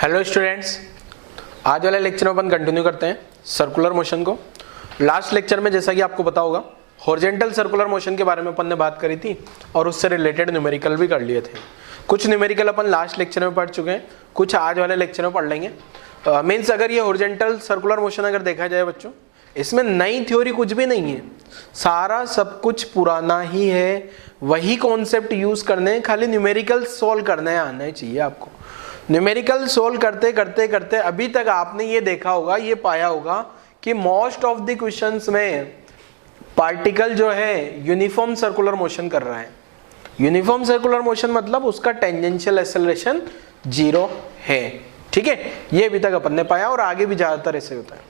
Hello students, आज वाले lecture में अपन कंटिन्यू करते हैं सर्कुलर मोशन को। लास्ट लेक्चर में जैसा कि आपको पता होगा हॉरिजॉन्टल सर्कुलर मोशन के बारे में अपन ने बात करी थी और उससे रिलेटेड न्यूमेरिकल भी कर लिए थे। कुछ न्यूमेरिकल अपन लास्ट लेक्चर में पढ़ चुके हैं, कुछ आज वाले लेक्चर में पढ़ लेंगे। मीन्स अगर ये हॉरिजॉन्टल सर्कुलर मोशन अगर देखा जाए बच्चों, इसमें नई थ्योरी कुछ भी नहीं है, सारा सब कुछ पुराना ही है, वही कॉन्सेप्ट यूज करने हैं, खाली न्यूमेरिकल सोल्व करने आना चाहिए आपको। न्यूमेरिकल सोल्व करते करते करते अभी तक आपने ये देखा होगा, ये पाया होगा कि मोस्ट ऑफ द क्वेश्चंस में पार्टिकल जो है यूनिफॉर्म सर्कुलर मोशन कर रहा है। यूनिफॉर्म सर्कुलर मोशन मतलब उसका टेंजेंशियल एक्सेलरेशन 0 है। ठीक है, ये अभी तक अपन ने पाया और आगे भी ज्यादातर ऐसे होता है।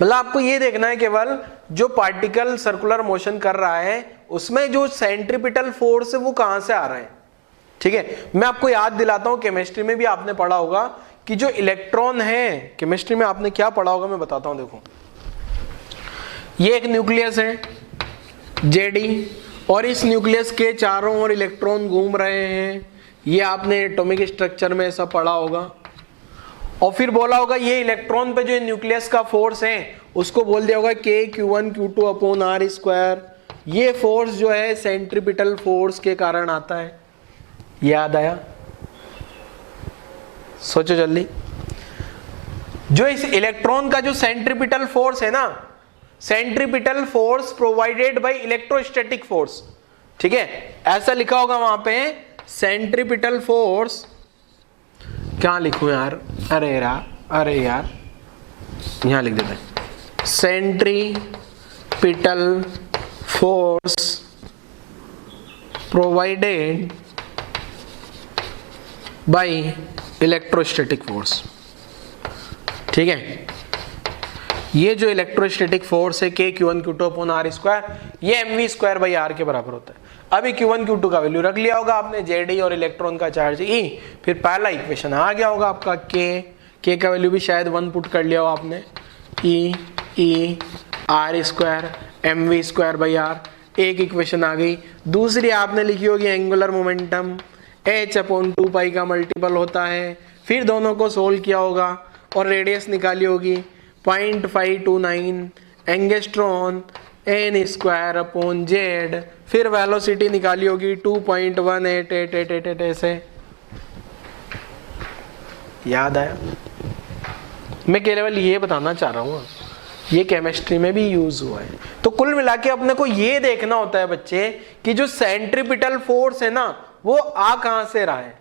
मतलब आपको ये देखना है केवल जो पार्टिकल सर्कुलर मोशन कर रहा है उसमें जो सेंट्रीपिटल फोर्स है वो कहां से आ रहा है। ठीक है, मैं आपको याद दिलाता हूं, केमिस्ट्री में भी आपने पढ़ा होगा कि जो इलेक्ट्रॉन है, केमिस्ट्री में आपने क्या पढ़ा होगा मैं बताता हूं। देखो, ये एक न्यूक्लियस है जेडी और इस न्यूक्लियस के चारों ओर इलेक्ट्रॉन घूम रहे हैं। ये आपने एटॉमिक स्ट्रक्चर में ऐसा पढ़ा होगा। और फिर बोला होगा ये इलेक्ट्रॉन पे जो न्यूक्लियस का फोर्स है उसको बोल दिया होगा K(Q1 Q2 अपॉन R²। ये फोर्स जो है सेंट्रीपिटल फोर्स के कारण आता है। याद आया? सोचो जल्दी। जो इस इलेक्ट्रॉन का जो सेंट्रीपिटल फोर्स है ना, centripetal force provided by electrostatic force. ठीक है, ऐसा लिखा होगा वहां पे सेंट्रीपिटल फोर्स। क्या लिखूं यार, अरे यार यहां लिख देते हैं centripetal force provided by electrostatic force. ठीक है, ये जो इलेक्ट्रोस्टैटिक फोर्स है K(Q1 Q2 अपॉन R², ये mv²/r के बराबर होता है। अभी Q1 Q2 का वैल्यू रख लिया होगा आपने, जेडी और इलेक्ट्रॉन का चार्ज E, फिर पहला इक्वेशन आ गया होगा आपका K का वैल्यू भी शायद 1 पुट कर लिया हो आपने, E R² mv²/r, एक इक्वेशन आ गई। दूसरी आपने लिखी होगी एंगुलर मोमेंटम h/2π का मल्टीपल होता है। फिर दोनों को सोल्व किया होगा और रेडियस निकाली होगी 0.529 एंगस्ट्रॉन n²/z। फिर वेलोसिटी निकाली होगी 2.1888 ऐसे। याद आया? मैं केवल ये बताना चाह रहा हूँ, ये केमिस्ट्री में भी यूज हुआ है। तो कुल मिला के अपने को ये देखना होता है बच्चे कि जो सेंट्रीपिटल फोर्स है ना वो आ कहां से रहा है।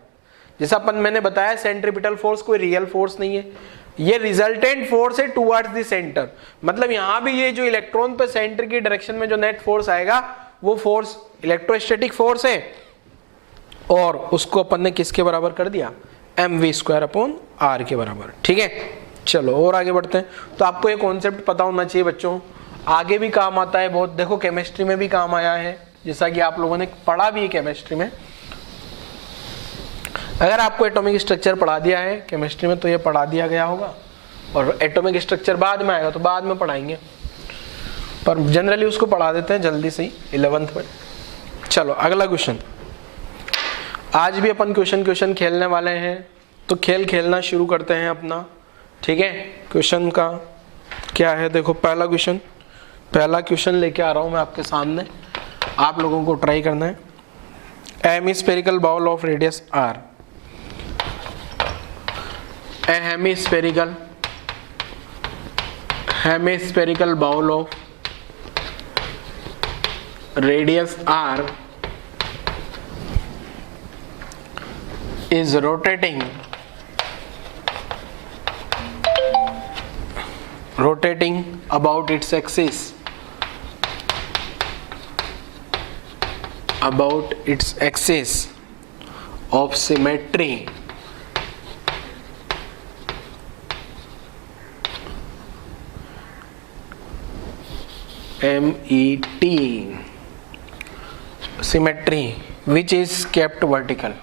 जैसा अपन मैंने बताया सेंट्रीपिटल फोर्स कोई रियल फोर्स नहीं है, ये रिजल्टेंट फोर्स है टुवर्ड्स द सेंटर। मतलब यहां भी ये जो इलेक्ट्रॉन पे सेंटर की डायरेक्शन में जो नेट फोर्स आएगा वो फोर्स इलेक्ट्रोस्टैटिक फोर्स है और उसको अपन ने किसके बराबर कर दिया, mv²/r के बराबर। ठीक है, चलो और आगे बढ़ते हैं। तो आपको ये कॉन्सेप्ट पता होना चाहिए बच्चों, आगे भी काम आता है बहुत। देखो केमिस्ट्री में भी काम आया है, जैसा कि आप लोगों ने पढ़ा भी है केमिस्ट्री में। अगर आपको एटॉमिक स्ट्रक्चर पढ़ा दिया है केमिस्ट्री में तो ये पढ़ा दिया गया होगा, और एटॉमिक स्ट्रक्चर बाद में आएगा तो बाद में पढ़ाएंगे, पर जनरली उसको पढ़ा देते हैं जल्दी से ही 11th में। चलो अगला क्वेश्चन। आज भी अपन क्वेश्चन खेलने वाले हैं, तो खेलना शुरू करते हैं अपना। ठीक है, क्वेश्चन का क्या है, देखो पहला क्वेश्चन लेके आ रहा हूं मैं आपके सामने, आप लोगों को ट्राई करना है। Hemispherical bowl of radius r, hemispherical bowl of radius r is rotating about its axis of symmetry MET, symmetry which is kept vertical,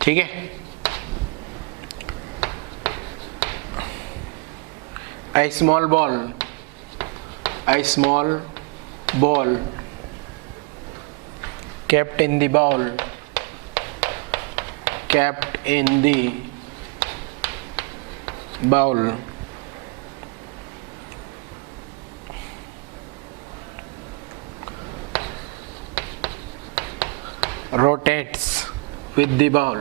ठीक है। a small ball kept in the bowl, kept in the bowl. Rotates with the ball.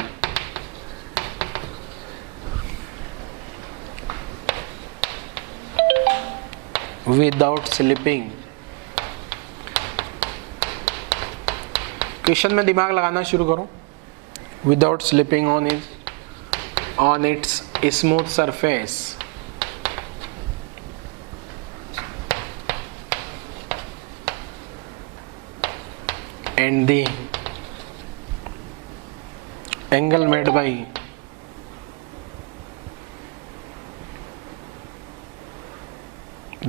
Without slipping. Question में दिमाग लगाना शुरू करो. Without slipping on its smooth surface. And the angle made by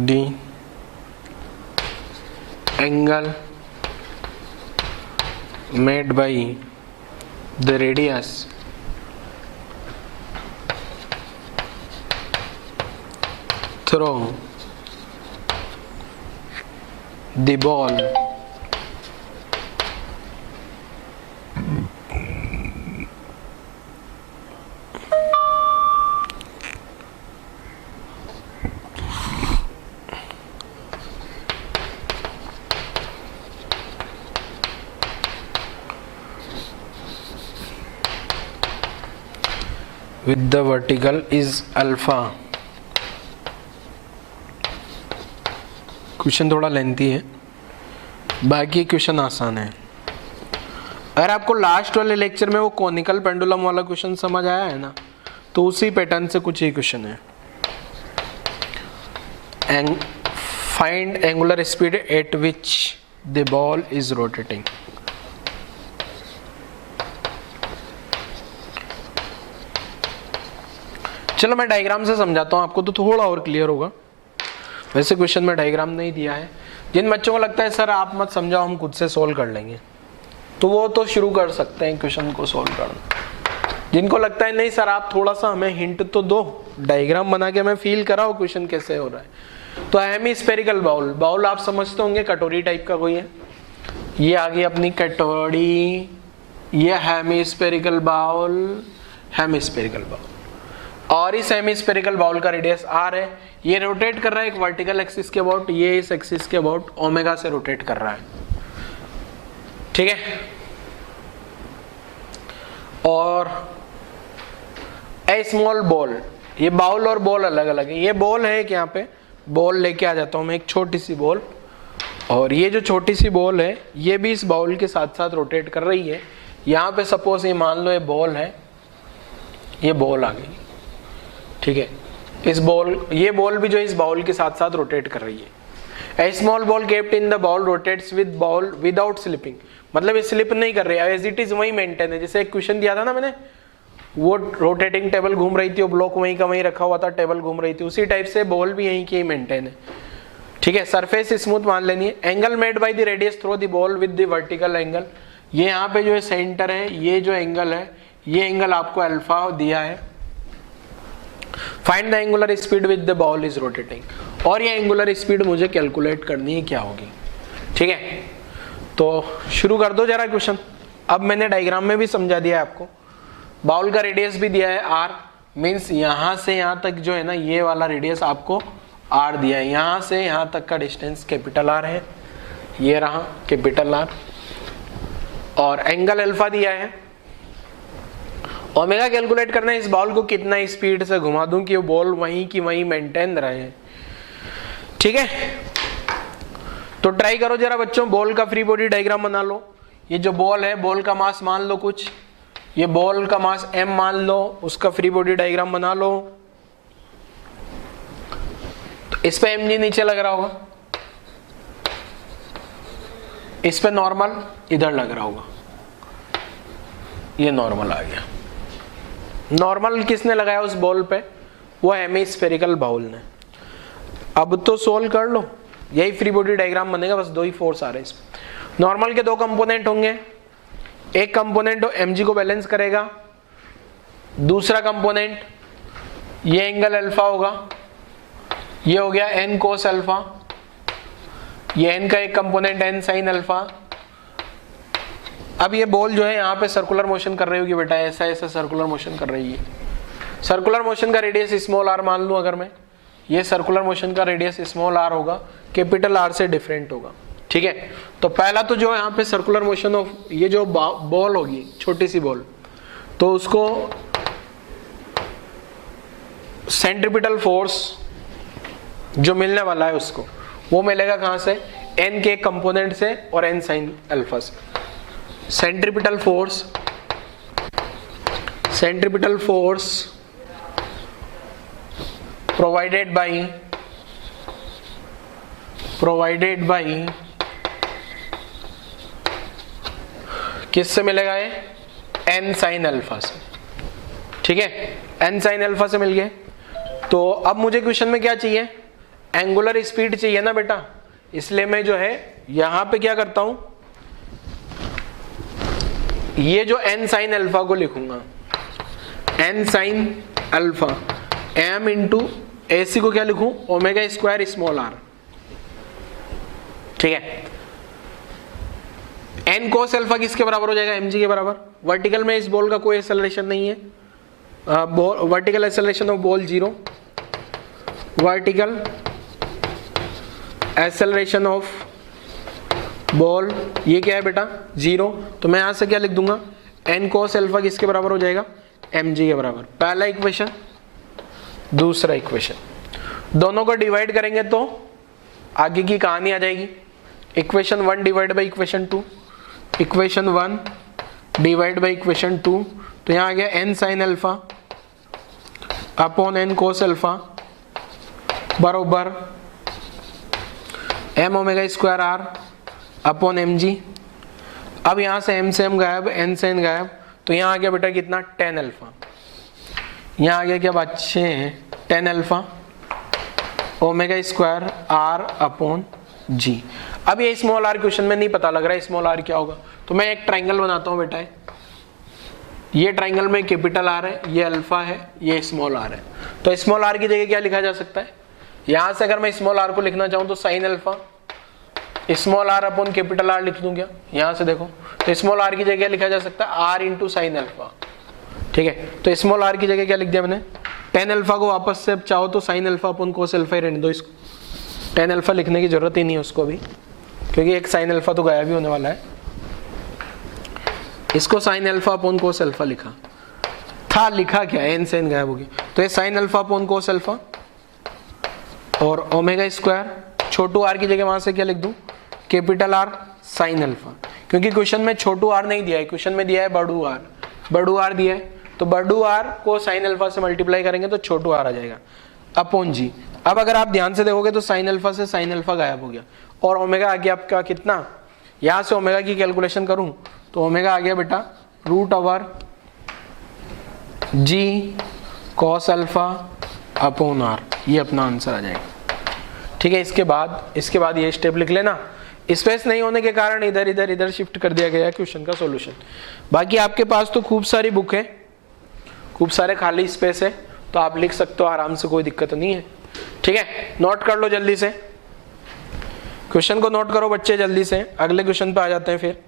the angle made by the radius through the ball with the vertical is alpha. Question थोड़ा lengthy है, बाकी question आसान है. अगर आपको लास्ट वाले लेक्चर में वो कॉनिकल पेंडुलम वाला क्वेश्चन समझ आया है ना, तो उसी पैटर्न से कुछ ही क्वेश्चन है. Find angular speed at which the ball is rotating. चलो मैं डायग्राम से समझाता हूँ आपको, तो थोड़ा और क्लियर होगा. वैसे क्वेश्चन में डायग्राम नहीं दिया है. जिन बच्चों को लगता है सर आप मत समझाओ, हम खुद से सोल्व कर लेंगे, तो वो तो शुरू कर सकते हैं क्वेश्चन को सोल्व करना. जिनको लगता है नहीं सर आप थोड़ा सा हमें हिंट तो दो, डायग्राम बना के हमें फील कराओ क्वेश्चन कैसे हो रहा है. तो हेमिस्फेरिकल बाउल, बाउल आप समझते होंगे कटोरी टाइप का कोई है. ये आ गई अपनी कटोरी, ये हेमिस्फेरिकल बाउल, हेमिस्फेरिकल बाउल. और इस हेमिस्फेरिकल बाउल का रेडियस आर है. ये रोटेट कर रहा है एक वर्टिकल एक्सिस के अबाउट, ये इस एक्सिस के अबाउट ओमेगा से रोटेट कर रहा है. ठीक है. और ए स्मॉल बॉल, ये बाउल और बॉल अलग अलग है. ये बॉल है कि यहाँ पे बॉल लेके आ जाता हूं मैं, एक छोटी सी बॉल, और ये जो छोटी सी बॉल है ये भी इस बाउल के साथ साथ रोटेट कर रही है. यहाँ पे सपोज ये मान लो ये बॉल है, ये बॉल आ गई. ठीक है. इस बॉल, ये बॉल भी जो इस बाउल के साथ साथ रोटेट कर रही है. A small ball kept in the bowl rotates with ball without slipping. मतलब ये स्लिप नहीं कर रही है, एज इट इज वही मेंटेन है. जैसे एक क्वेश्चन दिया था ना मैंने, वो रोटेटिंग टेबल घूम रही थी, वो ब्लॉक वहीं का वहीं रखा हुआ था, टेबल घूम रही थी, उसी टाइप से बॉल भी यहीं की मेंटेन है. ठीक है. सरफेस स्मूथ मान लेनी है. Angle made by the radius through the ball with the vertical angle. ये यहाँ पे जो है सेंटर है, ये जो एंगल है, ये एंगल आपको अल्फा दिया है. Find the angular speed with the ball is rotating. और ये एंगुलर स्पीड मुझे कैलकुलेट करनी है, क्या होगी. ठीक है. तो शुरू कर दो जरा क्वेश्चन. अब मैंने डायग्राम में भी समझा दिया है आपको. बाउल का रेडियस भी दिया है आर, मीन्स यहां से यहां तक जो है ना, ये वाला रेडियस आपको आर दिया है. यहां से यहां तक का डिस्टेंस कैपिटल आर है, ये रहा कैपिटल आर. और एंगल अल्फा दिया है. ओमेगा कैलकुलेट करना है इस बॉल को कितना स्पीड से घुमा दूं कि वो बॉल वहीं की वहीं मेंटेन रहे. ठीक है. तो ट्राई करो जरा बच्चों, बॉल का फ्री बॉडी डायग्राम बना लो. ये जो बॉल है, बॉल का मास मान लो कुछ, ये बॉल का मास m मान लो, उसका फ्री बॉडी डायग्राम बना लो. तो इस पे mg नीचे लग रहा होगा, इस पे नॉर्मल इधर लग रहा होगा, ये नॉर्मल आ गया. नॉर्मल किसने लगाया उस बॉल पे? वो हेमिस्फेरिकल बाउल ने. अब तो सोल्व कर लो, यही फ्री बॉडी डायग्राम बनेगा, बस दो ही फोर्स आ रहे हैं इसमें. नॉर्मल के दो कंपोनेंट होंगे, एक कंपोनेंट mg को बैलेंस करेगा, दूसरा कंपोनेंट ये एंगल अल्फा होगा, ये हो गया n cos अल्फा, ये n का एक कंपोनेंट n sin अल्फा, अब ये बॉल जो है यहाँ पे सर्कुलर मोशन कर रही होगी बेटा, ऐसा ऐसा सर्कुलर मोशन कर रही है। सर्कुलर मोशन का रेडियस स्मॉल आर मान लूँ अगर मैं, ये सर्कुलर मोशन का रेडियस स्मॉल आर होगा, कैपिटल आर से डिफरेंट होगा। ठीक है, तो पहला तो जो यहाँ पे सर्कुलर मोशन ऑफ ये जो बॉल होगी, छोटी सी बॉल, तो उसको सेंट्रीपिटल फोर्स जो मिलने वाला है उसको वो मिलेगा कहाँ से, एन के कंपोनेंट से और एन साइन अल्फा से। सेंट्रीपिटल फोर्स provided by किससे मिलेगा ये, एन साइन अल्फा से। ठीक है, एन साइन अल्फा से मिल गए। तो अब मुझे क्वेश्चन में क्या चाहिए, एंगुलर स्पीड चाहिए ना बेटा, इसलिए मैं जो है यहां पे क्या करता हूं, ये जो एन साइन अल्फा को लिखूंगा, N sine alpha M into AC को क्या लिखूं, ओमेगा स्क्वायर स्मॉल आर। ठीक है, एन कोस अल्फा किसके बराबर हो जाएगा, एमजी के बराबर। वर्टिकल में इस बॉल का कोई एक्सेलरेशन नहीं है, vertical acceleration of ball 0, vertical acceleration of ball ये क्या है बेटा, 0। तो मैं यहां से क्या लिख दूंगा, एन कोस अल्फा किसके बराबर हो जाएगा, एमजी के बराबर। पहला इक्वेशन, दूसरा इक्वेशन, दोनों को डिवाइड करेंगे तो आगे की कहानी आ जाएगी। Equation 1 divide by equation 2, equation 1 divide by equation 2, तो यहाँ आ गया N sine alpha upon N cos alpha बरोबर M omega square R upon M G. अब यहाँ से एम से एम गायब, एन से एन गायब, तो यहाँ आ गया बेटा कितना, टेन अल्फा। यहाँ आ गया क्या बच्चे, tan alpha omega square R upon G. अब ये स्मॉल आर क्वेश्चन में नहीं पता लग रहा है स्मॉल आर क्या होगा, तो मैं एक ट्राइंगल बनाता हूँ बेटा। ये ट्राइंगल में कैपिटल आर है, ये अल्फा है, ये स्मॉल आर है। तो स्मॉल आर की जगह क्या लिखा जा सकता है, यहाँ से अगर मैं स्मॉल आर को लिखना चाहूँ तो sine alpha small R upon capital R लिख दूँ क्या, यहाँ से देखो, तो स्मॉल आर की जगह क्या लिखा जा सकता है, आर इंटू साइन अल्फा। ठीक है, तो स्मॉल आर की जगह क्या लिख दिया मैंने, टेन अल्फा को वापस से अब चाहो तो sine alpha upon cos alpha ही रहने दो इसको, टेन अल्फा लिखने की जरूरत ही नहीं है उसको अभी, क्योंकि एक साइन अल्फा तो गायब भी होने वाला है। इसको sign alpha upon cos alpha लिखा था, लिखा क्या, एन से एन गायब होगी, तो ये sign alpha upon cos alpha और ओमेगा स्क्वायर, छोटू आर की जगह वहां से क्या लिख दूं, कैपिटल आर साइन अल्फा, क्योंकि क्वेश्चन में छोटू आर नहीं दिया है, क्वेश्चन में दिया है बड़ू आर, बड़ू आर दिया है, तो बड़ू आर को साइन अल्फा से मल्टीप्लाई करेंगे तो छोटू आर आ जाएगा अपॉन जी। अब अगर आप ध्यान से देखोगे तो साइन अल्फा से साइन अल्फा गायब हो गया और ओमेगा आ गया आपका कितना, यहां से ओमेगा की कैलकुलेशन करूं तो ओमेगा आ गया बेटा root over G cos alpha upon R, ये अपना आंसर आ जाएगा। ठीक है, इसके बाद ये स्टेप लिख लेना, स्पेस नहीं होने के कारण इधर इधर इधर शिफ्ट कर दिया गया है क्वेश्चन का सॉल्यूशन। बाकी आपके पास तो खूब सारी बुक है, खूब सारे खाली स्पेस है, तो आप लिख सकते हो आराम से, कोई दिक्कत नहीं है। ठीक है, नोट कर लो जल्दी से, क्वेश्चन को नोट करो बच्चे जल्दी से, अगले क्वेश्चन पे आ जाते हैं फिर।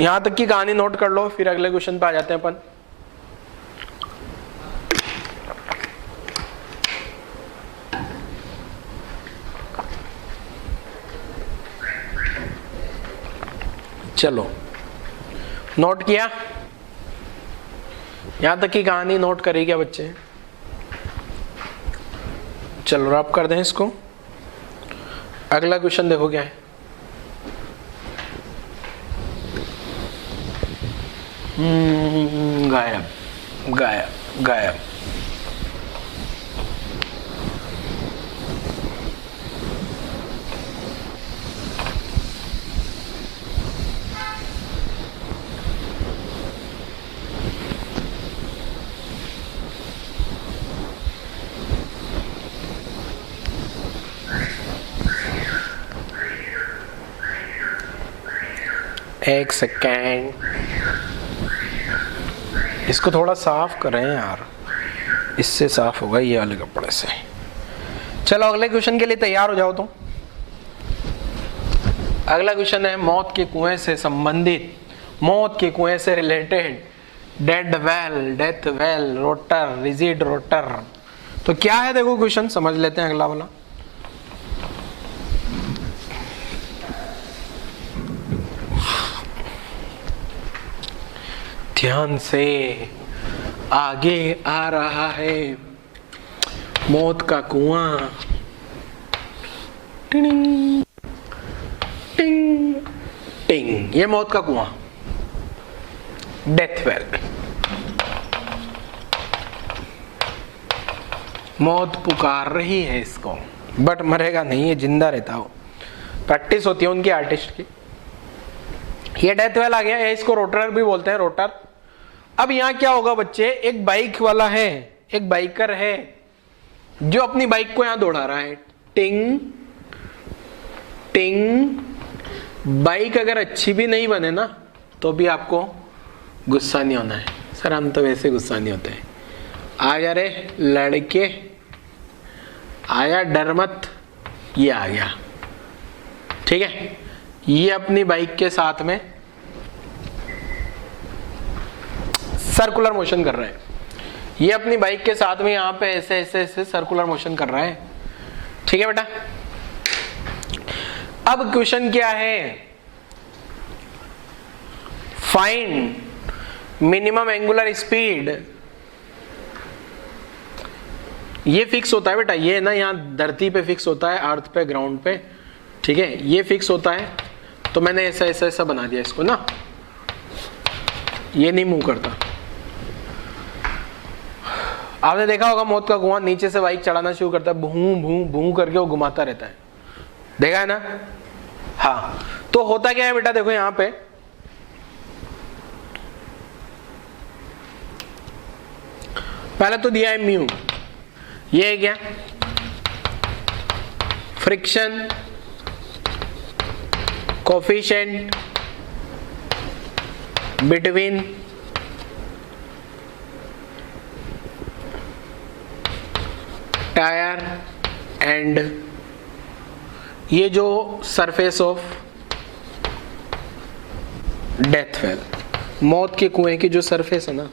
यहां तक की कहानी नोट कर लो, फिर अगले क्वेश्चन पे आ जाते हैं अपन। चलो, नोट किया, यहां तक की कहानी नोट करी क्या बच्चे? चलो रब कर दें इसको, अगला क्वेश्चन देखो क्या है। गायब गायब गायब, एक सेकेंड, इसको थोड़ा साफ करें यार, इससे साफ होगा ये वाले कपड़े से। चलो अगले क्वेश्चन के लिए तैयार हो जाओ। तो अगला क्वेश्चन है मौत के कुएं से संबंधित, मौत के कुएं से related, dead well, death well, rotor, rigid rotor. तो क्या है देखो क्वेश्चन, समझ लेते हैं अगला वाला। ध्यान से, आगे आ रहा है मौत का कुआं। टिंग टिंग टिंग, ये मौत का कुआं, डेथ वेल। मौत पुकार रही है इसको, बट मरेगा नहीं, ये जिंदा रहता हो। प्रैक्टिस होती है उनकी आर्टिस्ट की। ये डेथ वेल आ गया, ये इसको रोटर भी बोलते हैं, रोटर। अब यहां क्या होगा बच्चे, एक बाइक वाला है, एक बाइकर है जो अपनी बाइक को यहां दौड़ा रहा है। टिंग टिंग। बाइक अगर अच्छी भी नहीं बने ना तो भी आपको गुस्सा नहीं होना है। सर हम तो वैसे गुस्सा नहीं होते। आ जा रे लड़के, आया, डर मत, ये आ गया। ठीक है, ये अपनी बाइक के साथ में सर्कुलर मोशन कर रहा है। ये अपनी बाइक के साथ में यहां पे ऐसे ऐसे ऐसे सर्कुलर मोशन कर रहा है। ठीक है बेटा। अब क्वेश्चन क्या है, फाइंड मिनिमम एंगुलर स्पीड। ये फिक्स होता है बेटा, ये ना यहां धरती पे फिक्स होता है, अर्थ पे, ग्राउंड पे। ठीक है, ये फिक्स होता है। तो मैंने ऐसा ऐसा ऐसा बना दिया इसको ना, ये नहीं मूव करता। आपने देखा होगा मौत का कुआं, नीचे से बाइक चढ़ाना शुरू करता है, भू भू भू करके वो घुमाता रहता है, देखा है ना। हाँ, तो होता क्या है बेटा, देखो यहां पे पहले तो दिया है म्यू, ये है क्या, friction coefficient between tyre and ये जो सरफेस ऑफ डेथ वेल, मौत के कुएं की जो सरफेस है ना,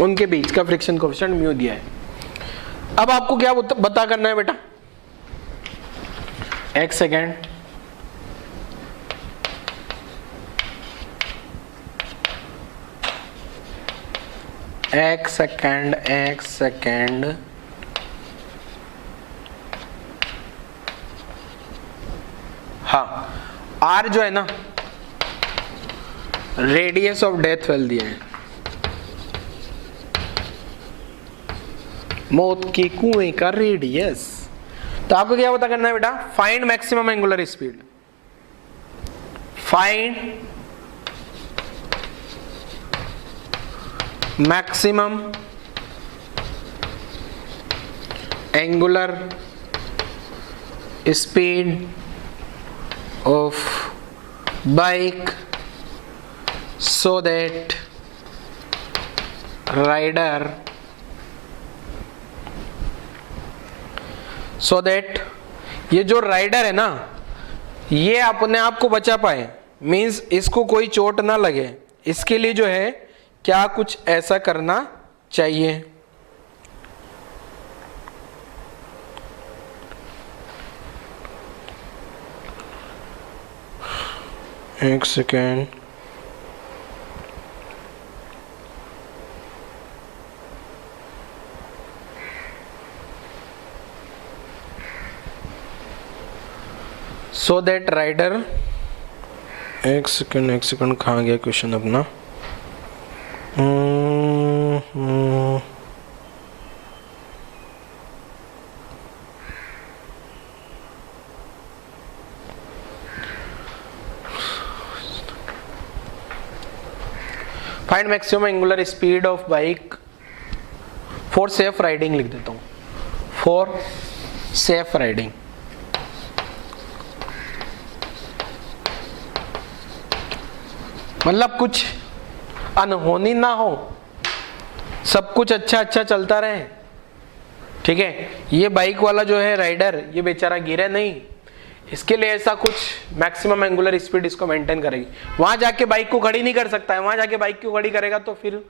उनके बीच का फ्रिक्शन कोएफिशिएंट म्यू दिया है। अब आपको क्या बता करना है बेटा, एक सेकेंड, एक सेकेंड, एक सेकेंड। हाँ, आर जो है ना, रेडियस ऑफ डेथ वेल दिया है, मौत के कुएं का रेडियस। तो आपको क्या पता करना है बेटा, find maximum angular speed. Find maximum angular speed of bike so that rider ये जो राइडर है ना, ये अपने आप को बचा पाए, मीन्स इसको कोई चोट ना लगे, इसके लिए जो है क्या कुछ ऐसा करना चाहिए। एक सेकेंड, सो दैट राइडर, एक सेकेंड कहाँ गया क्वेश्चन अपना। Find maximum angular speed of bike for safe riding, लिख देता हूं, फॉर सेफ राइडिंग। मतलब कुछ अनहोनी ना हो, सब कुछ अच्छा अच्छा चलता रहे। ठीक है, ये बाइक वाला जो है राइडर, ये बेचारा गिरे नहीं, इसके लिए ऐसा कुछ मैक्सिमम एंगुलर स्पीड इसको मेंटेन करेगी। वहां जाके बाइक को खड़ी नहीं कर सकता है, वहां जाके बाइक को खड़ी करेगा तो फिर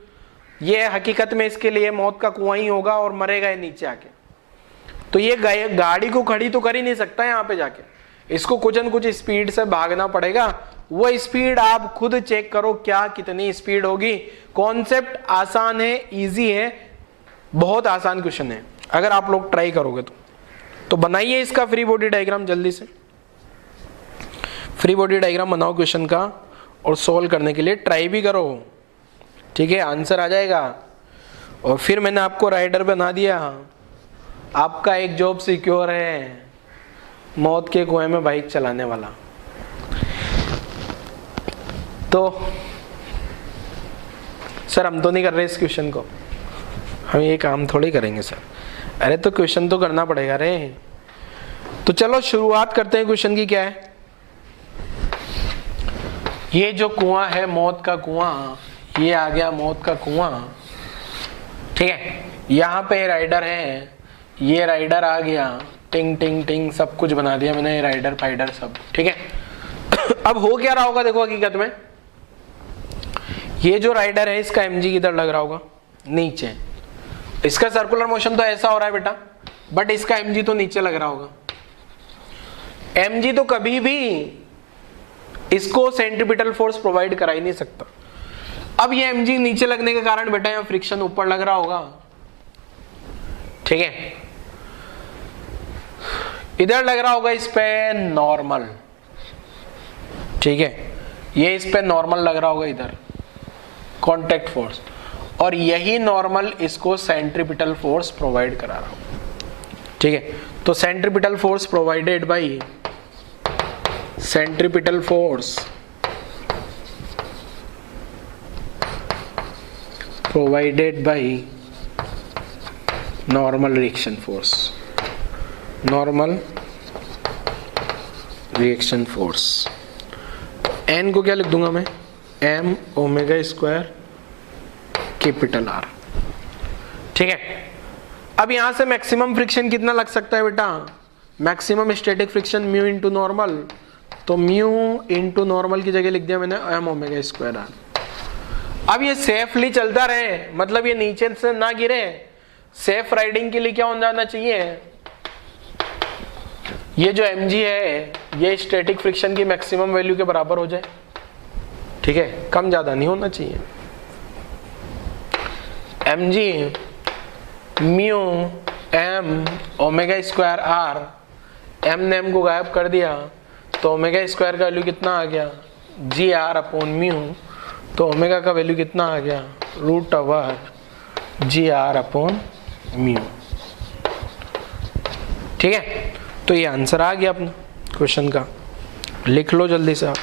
ये हकीकत में इसके लिए मौत का कुआं ही होगा और मरेगा ये नीचे आके। तो ये गाड़ी को खड़ी तो कर ही नहीं सकता यहाँ पे जाके, इसको कुछ न कुछ स्पीड से भागना पड़ेगा। वो स्पीड आप खुद चेक करो क्या कितनी स्पीड होगी। कॉन्सेप्ट आसान है, इजी है, बहुत आसान क्वेश्चन है। अगर आप लोग ट्राई करोगे तो बनाइए इसका फ्री बॉडी डायग्राम जल्दी से। फ्री बॉडी डायग्राम बनाओ क्वेश्चन का और सोल्व करने के लिए ट्राई भी करो, ठीक है, आंसर आ जाएगा। और फिर मैंने आपको राइडर बना दिया, आपका एक जॉब सिक्योर है, मौत के कुएं में बाइक चलाने वाला। तो सर हम तो नहीं कर रहे इस क्वेश्चन को, हम ये काम थोड़ी करेंगे सर। अरे तो क्वेश्चन तो करना पड़ेगा रे। तो चलो शुरुआत करते हैं क्वेश्चन की। क्या है ये जो कुआं है, मौत का कुआं, ये आ गया मौत का कुआं, ठीक है। यहाँ पे राइडर है, ये राइडर आ गया, टिंग टिंग टिंग सब कुछ बना दिया मैंने, राइडर फाइडर सब, ठीक है। अब हो क्या रहा होगा देखो, हकीकत में ये जो राइडर है इसका एमजी किधर लग रहा होगा, नीचे। इसका सर्कुलर मोशन तो ऐसा हो रहा है बेटा, बट इसका एमजी तो नीचे लग रहा होगा। एमजी तो कभी भी इसको सेंट्रीपिटल फोर्स प्रोवाइड करा ही नहीं सकता। अब ये एमजी नीचे लगने के कारण बेटा यहाँ फ्रिक्शन ऊपर लग रहा होगा, ठीक है। इधर लग रहा होगा इस पे नॉर्मल, ठीक है, ये इस पे नॉर्मल लग रहा होगा इधर कांटेक्ट फोर्स, और यही नॉर्मल इसको सेंट्रीपिटल फोर्स प्रोवाइड करा रहा होगा, ठीक है। तो centripetal force provided by centripetal force provided by normal reaction force, normal reaction force. N को क्या लिख दूंगा मैं, M omega square capital R, ठीक है। अब यहां से मैक्सिमम फ्रिक्शन कितना लग सकता है बेटा, maximum static friction mu into normal, तो म्यू इंटू नॉर्मल की जगह लिख दिया मैंने एम ओमेगा स्क्वायर आर। अब ये सेफली चलता रहे, मतलब ये नीचे से ना गिरे, सेफ राइडिंग के लिए क्या हो जाना चाहिए, ये जो mg है ये स्टैटिक फ्रिक्शन की मैक्सिमम वैल्यू के बराबर हो जाए, ठीक है, कम ज्यादा नहीं होना चाहिए। mg mu M omega square R, M ने एम को गायब कर दिया तो ओमेगा स्क्वायर का वैल्यू कितना आ गया, जी आर अपॉन म्यू, तो ओमेगा का वैल्यू कितना आ गया, root over G R upon mu, ठीक है। तो ये आंसर आ गया अपना क्वेश्चन का, लिख लो जल्दी से आप।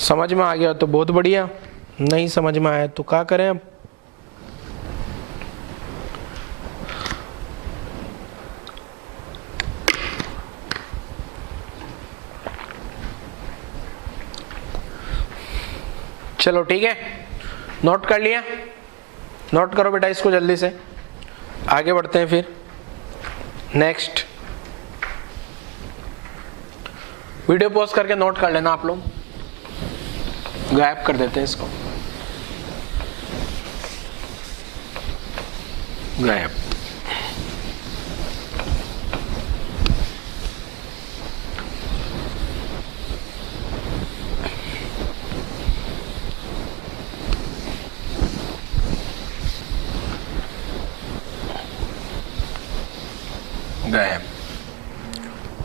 समझ में आ गया तो बहुत बढ़िया, नहीं समझ में आया तो क्या करें अब। चलो ठीक है, नोट कर लिया, नोट करो बेटा इसको जल्दी से, आगे बढ़ते हैं फिर नेक्स्ट। वीडियो पॉज करके नोट कर लेना आप लोग, गायब कर देते हैं इसको, गायब। गायब,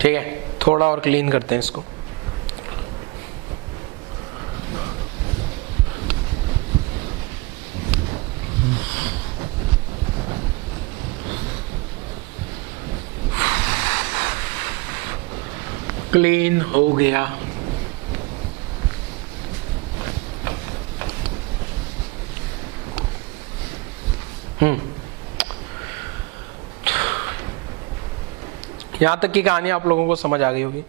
ठीक है। थोड़ा और क्लीन करते हैं इसको। क्लीन हो गया। यहां तक की कहानी आप लोगों को समझ आ गई होगी।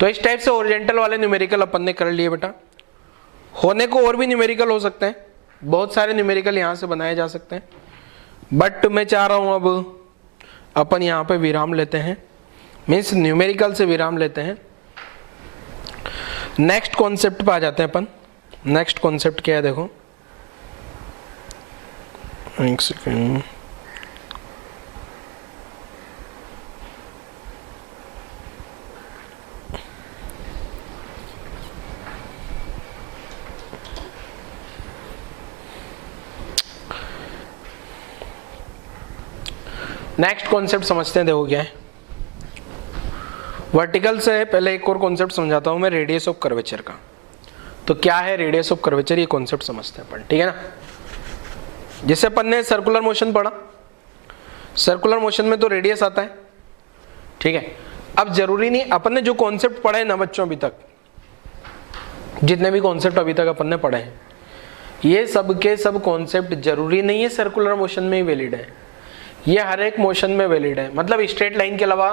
तो इस टाइप से ओरिजेंटल वाले न्यूमेरिकल अपन ने कर लिए बेटा। होने को और भी न्यूमेरिकल हो सकते हैं, बहुत सारे न्यूमेरिकल यहां से बनाए जा सकते हैं, बट मैं चाह रहा हूं अब अपन यहां पे विराम लेते हैं। मीन्स न्यूमेरिकल से विराम लेते हैं। नेक्स्ट कॉन्सेप्ट पे आ जाते हैं अपन। नेक्स्ट कॉन्सेप्ट क्या है देखो, एक सेकेंड, नेक्स्ट कॉन्सेप्ट समझते हैं। देखो क्या है, वर्टिकल से पहले एक और कॉन्सेप्ट समझाता हूं मैं, रेडियस ऑफ कर्वेचर का। तो क्या है रेडियस ऑफ कर्वेचर, ये कॉन्सेप्ट समझते हैं अपन, ठीक है ना। जैसे अपन ने सर्कुलर मोशन पढ़ा, सर्कुलर मोशन में तो रेडियस आता है, ठीक है। अब जरूरी नहीं, अपन ने जो कॉन्सेप्ट पढ़े ना बच्चों अभी तक, जितने भी कॉन्सेप्ट अभी तक अपन ने पढ़े हैं, ये सब के सब कॉन्सेप्ट जरूरी नहीं है सर्कुलर मोशन में ही वैलिड है, ये हर एक मोशन में वैलिड है। मतलब स्ट्रेट लाइन के अलावा,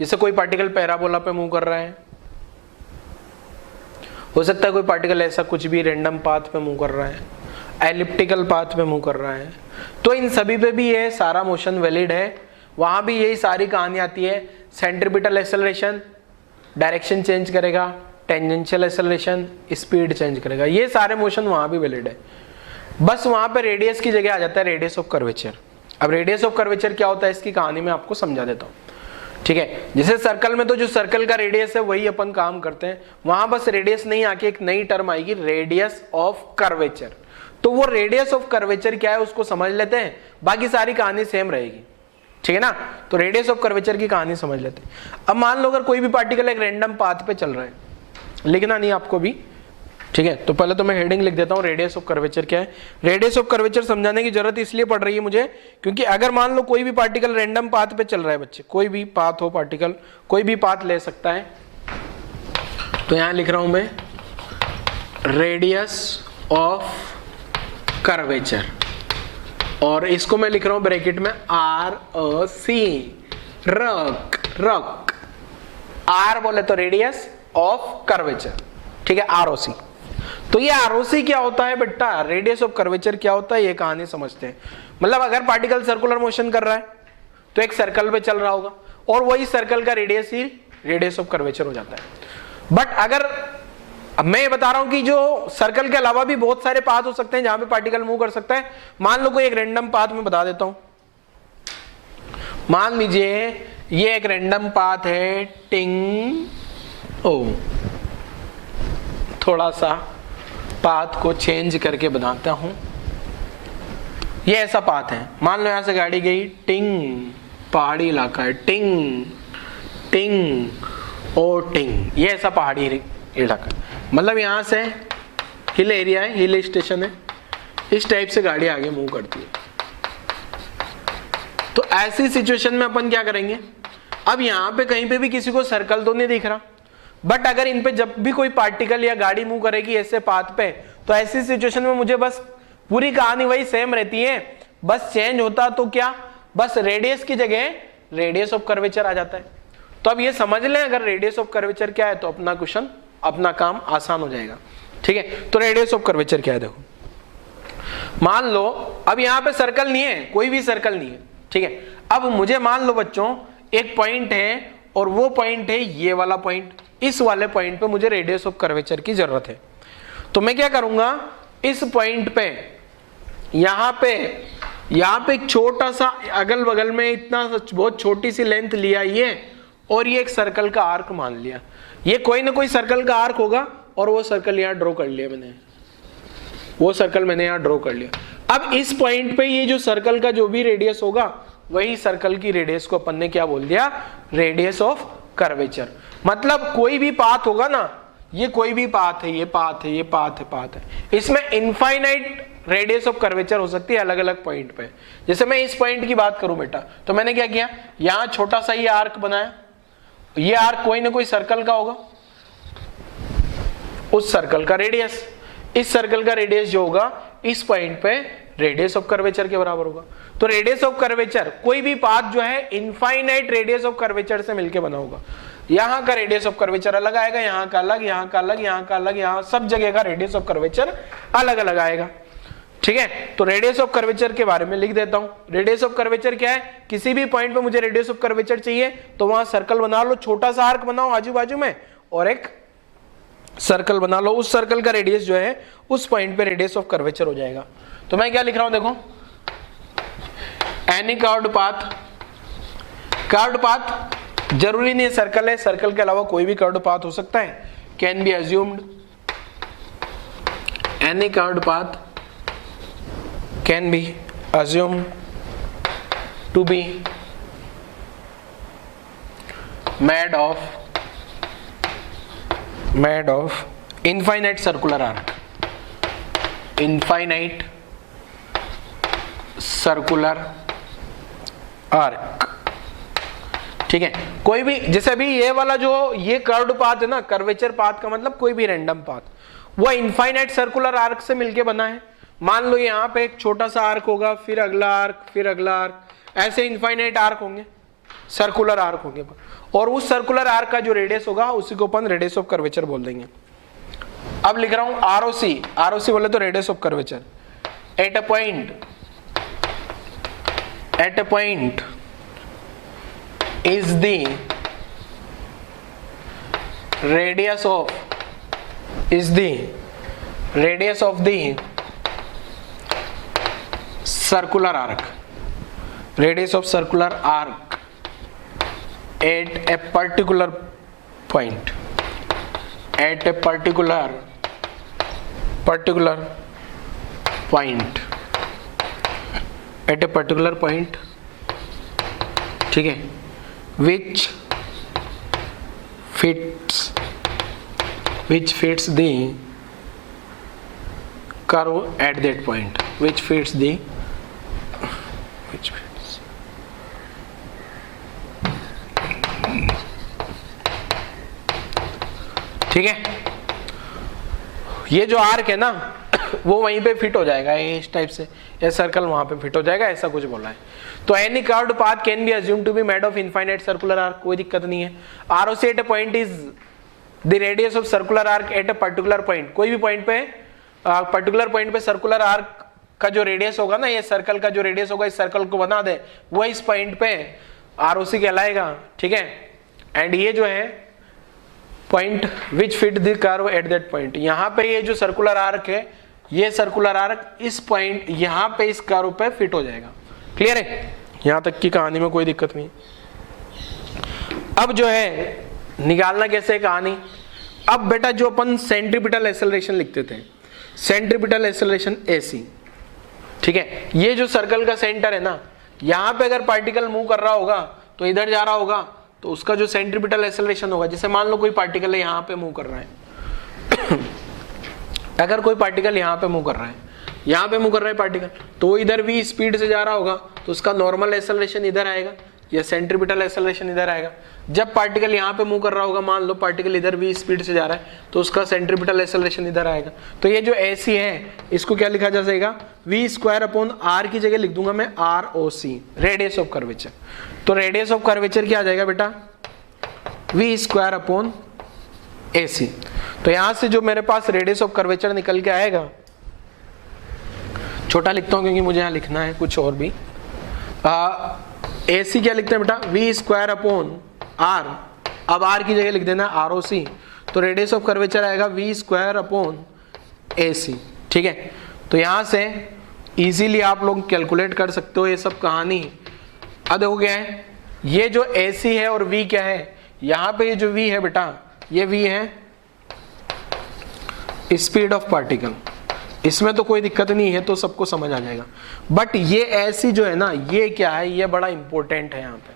जैसे कोई पार्टिकल पैराबोला पे मूव कर रहा है, हो सकता है कोई पार्टिकल ऐसा कुछ भी रैंडम पाथ पे मूव कर रहा है, एलिप्टिकल पाथ पे मूव कर रहा है, तो इन सभी पे भी ये सारा मोशन वैलिड है। वहां भी यही सारी कहानी आती है, सेंट्रीपिटल एक्सेलरेशन डायरेक्शन चेंज करेगा, टेंजेंशियल एक्सेलरेशन स्पीड चेंज करेगा, ये सारे मोशन वहां भी वैलिड है। बस वहां पे रेडियस की जगह आ जाता है रेडियस ऑफ कर्वेचर। अब रेडियस ऑफ कर्वेचर क्या होता है, इसकी कहानी मैं आपको समझा देता हूँ, ठीक है। जैसे सर्कल में तो जो सर्कल का रेडियस है वही अपन काम करते हैं, वहां बस रेडियस नहीं आके एक नई टर्म आएगी, रेडियस ऑफ कर्वेचर। तो वो रेडियस ऑफ कर्वेचर क्या है उसको समझ लेते हैं, बाकी सारी कहानी सेम रहेगी, ठीक है ना। तो रेडियस ऑफ कर्वेचर की कहानी समझ लेते हैं। अब मान लो अगर कोई भी पार्टिकल एक रैंडम पाथ पे चल रहा है, लिखना नहीं आपको भी, ठीक है। तो पहले तो मैं हेडिंग लिख देता हूँ, रेडियस ऑफ कर्वेचर क्या है। रेडियस ऑफ कर्वेचर समझाने की जरूरत इसलिए पड़ रही है मुझे, क्योंकि अगर मान लो कोई भी पार्टिकल रैंडम पाथ पे चल रहा है बच्चे, कोई भी पाथ हो, पार्टिकल कोई भी पाथ ले सकता है, तो यहां लिख रहा हूं मैं रेडियस ऑफ कर्वेचर, और इसको मैं लिख रहा हूं ब्रैकेट में RC, रक आर बोले तो रेडियस ऑफ कर्वेचर, ठीक है, ROC। तो ये ROC क्या होता है बेटा, रेडियस ऑफ कर्वेचर क्या होता है, ये कहानी समझते हैं। मतलब अगर पार्टिकल सर्कुलर मोशन कर रहा है तो एक सर्कल पे चल रहा होगा, और वही सर्कल का radius he radius of curvature हो जाता है। बट अगर, अब मैं ये बता रहा हूं कि जो सर्कल के अलावा भी बहुत सारे पाथ हो सकते हैं जहां पे पार्टिकल मूव कर सकता है। मान लो कोई एक रैंडम पाथ में बता देता हूं, मान लीजिए ये एक रैंडम पाथ है, टिंग, थोड़ा सा पाथ को चेंज करके बनाता हूं, ये ऐसा पाथ है। मान लो यहां से गाड़ी गई, टिंग, पहाड़ी इलाका है, टिंग टिंग और टिंग, ये ऐसा पहाड़ी इलाका, मतलब यहां से हिल एरिया है, हिल स्टेशन है, इस टाइप से गाड़ी आगे मूव करती है। तो ऐसी सिचुएशन में अपन क्या करेंगे, अब यहां पे कहीं पे भी किसी को सर्कल तो नहीं दिख रहा, बट अगर इन पे जब भी कोई पार्टिकल या गाड़ी मूव करेगी ऐसे पाथ पे, तो ऐसी सिचुएशन में मुझे बस पूरी कहानी वही सेम रहती है, बस चेंज होता तो क्या, बस रेडियस की जगह रेडियस ऑफ कर्वेचर आ जाता है। तो अब ये समझ लें अगर रेडियस ऑफ कर्वेचर क्या है तो अपना क्वेश्चन, अपना काम आसान हो जाएगा, ठीक है। तो रेडियस ऑफ कर्वेचर क्या है देखो, मान लो अब यहां पे सर्कल नहीं है, कोई भी सर्कल नहीं है, ठीक है। अब मुझे मान लो बच्चों एक पॉइंट है, और वो पॉइंट है ये वाला पॉइंट, इस वाले पॉइंट पे मुझे रेडियस ऑफ कर्वेचर की जरूरत है। तो मैं क्या करूंगा, इस पॉइंट पे यहां पे एक छोटा सा अगल बगल में इतना बहुत छोटी सी लेंथ लिया ये, और ये एक सर्कल का आर्क मान लिया, ये कोई ना कोई सर्कल का आर्क होगा, और वो सर्कल यहां ड्रॉ कर लिया मैंने, वो सर्कल मैंने यहां ड्रॉ कर लिया। अब इस पॉइंट पे ये जो सर्कल का जो भी रेडियस होगा, वही सर्कल की रेडियस को अपन ने क्या बोल दिया, रेडियस ऑफ कर्वेचर। मतलब कोई भी पाथ होगा ना, ये कोई भी पाथ है, ये पाथ है, ये पाथ है, पाथ है, इसमें इनफाइनाइट रेडियस ऑफ कर्वेचर हो सकती है अलग अलग पॉइंट पे। जैसे मैं इस पॉइंट की बात करूं बेटा, तो मैंने क्या किया, यहां छोटा सा ये आर्क बनाया, ये आर्क कोई ना कोई सर्कल का होगा, उस सर्कल का रेडियस, इस सर्कल का रेडियस जो होगा इस पॉइंट पे रेडियस ऑफ कर्वेचर के बराबर होगा। तो रेडियस ऑफ कर्वेचर, कोई भी पाथ जो है इनफाइनाइट रेडियस ऑफ कर्वेचर से मिलके बना होगा। यहां का रेडियस ऑफ कर्वेचर अलग आएगा, यहां का अलग, यहां का अलग, यहां का अलग, यहां सब जगह का रेडियस ऑफ कर्वेचर अलग अलग आएगा। ठीक है, तो रेडियस ऑफ कर्वेचर के बारे में लिख देता हूं। रेडियस ऑफ कर्वेचर क्या है, किसी भी पॉइंट पे मुझे रेडियस ऑफ कर्वेचर चाहिए तो वहां सर्कल बना लो, छोटा सा आर्क बनाओ आजू बाजू में और एक सर्कल बना लो, उस सर्कल का रेडियस जो है उस पॉइंट पे रेडियस ऑफ कर्वेचर हो जाएगा। तो मैं क्या लिख रहा हूं, देखो any curved path, curved path जरूरी नहीं है सर्कल है, सर्कल के अलावा कोई भी कर्व्ड पाथ हो सकता है, can be assumed, any curved path can be assumed to be made of infinite circular arc, infinite circular arc। ठीक है, कोई भी, जैसे अभी ये वाला जो ये कर्व्ड पाथ है ना, कर्वेचर पाथ का मतलब कोई भी रैंडम पाथ, वो इनफाइनाइट सर्कुलर आर्क से मिलके बना है। मान लो यहाँ पे एक छोटा सा आर्क होगा, फिर अगला आर्क, फिर अगला आर्क, ऐसे इनफाइनाइट आर्क होंगे, सर्कुलर आर्क होंगे, और उस सर्कुलर आर्क का जो रेडियस होगा उसी को अपन रेडियस ऑफ कर्वेचर बोल देंगे। अब लिख रहा हूं आरओसी, आरओसी बोले तो radius of curvature eight a point is the radius of the circular arc, radius of circular arc at a particular point, at a particular point, ठीक है, which fits the curve at that point, ठीक है, ये जो arc है ना वो वहीं पे फिट हो जाएगा इस टाइप से, ये सर्कल वहां पे फिट हो जाएगा, ऐसा कुछ बोला है। तो any curved path can be assumed to be made of infinite circular arc, कोई दिक्कत नहीं है। ROC at a point is the radius of circular arc at a particular point, कोई भी पॉइंट पे पर्टिकुलर पॉइंट पे सर्कुलर आर्क का जो रेडियस होगा ना, ये सर्कल का जो रेडियस होगा, इस सर्कल को बना दे, वो इस पॉइंट पे आरओसी कहलाएगा। ठीक है, एंड ये जो है point which fit the curve at that point, यहाँ पे ये जो सर्कुलर आर्क है, ये सर्कुलर आर्क इस पॉइंट यहाँ पे इस कर्व पे फिट हो जाएगा। क्लियर है, यहां तक की कहानी में कोई दिक्कत नहीं। अब जो है निकालना कैसे है कहानी। अब बेटा जो अपन सेंट्रीपिटल एक्सेलरेशन लिखते थे, सेंट्रीपिटल एक्सेलरेशन AC, ठीक है, ये जो सर्कल का सेंटर है ना, यहां पे अगर पार्टिकल मूव कर रहा होगा तो इधर जा रहा होगा, तो उसका जो सेंट्रीपिटल एक्सेलरेशन होगा, जैसे मान लो कोई पार्टिकल यहां पे मूव कर रहा है अगर कोई पार्टिकल यहां पे मूव कर रहा है, यहाँ पे मूव कर रहा है पार्टिकल, तो इधर भी स्पीड से जा रहा होगा, तो उसका नॉर्मल एक्सेलरेशन इधर आएगा, या सेंट्रीपिटल एक्सेलरेशन इधर आएगा। जब पार्टिकल यहाँ पे मूव कर रहा होगा, मान लो पार्टिकल इधर भी स्पीड से जा रहा है, तो उसका सेंट्रीपिटल एक्सेलरेशन इधर आएगा। तो ये जो AC है, इसको क्या लिखा जा सकेगा, V²/r की जगह लिख दूंगा मैं ROC, रेडियस ऑफ कर्वेचर। तो रेडियस ऑफ कर्वेचर क्या आ जाएगा बेटा, V²/AC। तो यहां से जो मेरे पास रेडियस ऑफ कर्वेचर निकल के आएगा, छोटा लिखता हूं क्योंकि मुझे यहाँ लिखना है कुछ और भी। AC क्या लिखते हैं बेटा, V²/r, अब R की जगह लिख देना ROC, तो रेडियस ऑफ कर्वेचर आएगा V²/AC। ठीक है, तो यहां से इजीली आप लोग कैलकुलेट कर सकते हो ये सब कहानी। अब हो गया है, ये जो AC है और V क्या है, यहां पे ये जो V है बेटा, ये V है स्पीड ऑफ पार्टिकल, इसमें तो कोई दिक्कत नहीं है, तो सबको समझ आ जाएगा। बट ये ऐसी जो है ना, ये क्या है, ये बड़ा इंपॉर्टेंट है। यहाँ पे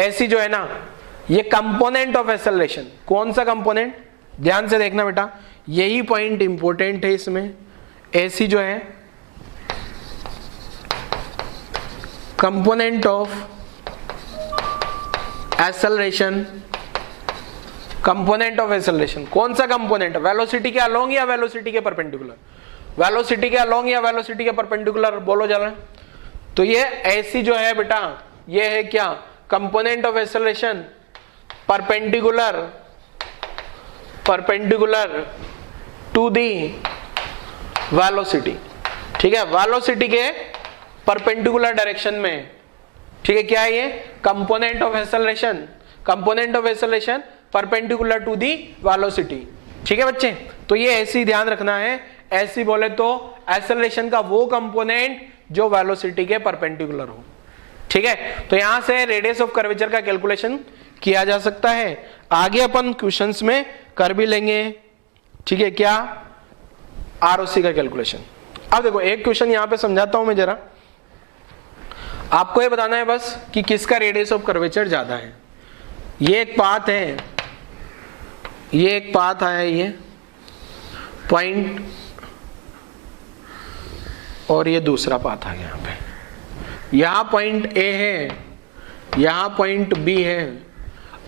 ऐसी जो है ना, ये कंपोनेंट ऑफ एक्सेलरेशन, कौन सा कंपोनेंट, ध्यान से देखना बेटा, यही पॉइंट इंपॉर्टेंट है इसमें। ऐसी जो है component of acceleration, component of acceleration, कौन सा कंपोनेंट, वेलोसिटी के अलोंग या वेलोसिटी के परपेंडिकुलर, वेलोसिटी के अलोंग या वेलोसिटी के परपेंडिकुलर, बोलो जरा। तो ये ऐसी जो है बेटा, ये है क्या, component of acceleration perpendicular to the velocity, ठीक है, वेलोसिटी के परपेंडिकुलर डायरेक्शन में। ठीक है, क्या है ये? Component of acceleration, component of acceleration perpendicular to the velocity. ठीक है बच्चे, तो ये ऐसे ही ध्यान रखना है, ऐसी बोले तो एक्सेलरेशन का वो कंपोनेंट जो वेलोसिटी के परपेंडिकुलर हो। ठीक है, तो यहां से रेडियस ऑफ कर्वेचर का कैलकुलेशन किया जा सकता है। आगे अपन क्वेश्चंस में कर भी लेंगे। ठीक है, क्या? आरओसी का कैलकुलेशन। अब देखो एक क्वेश्चन यहां पे समझाता हूं मैं जरा, आपको ये बताना है बस कि किसका रेडियस ऑफ कर्वेचर ज्यादा है। ये एक पाथ है, ये एक पाथ आया, ये पॉइंट, और ये दूसरा पाथ आ गया। यहाँ पे यहां पॉइंट ए है, यहां पॉइंट बी है।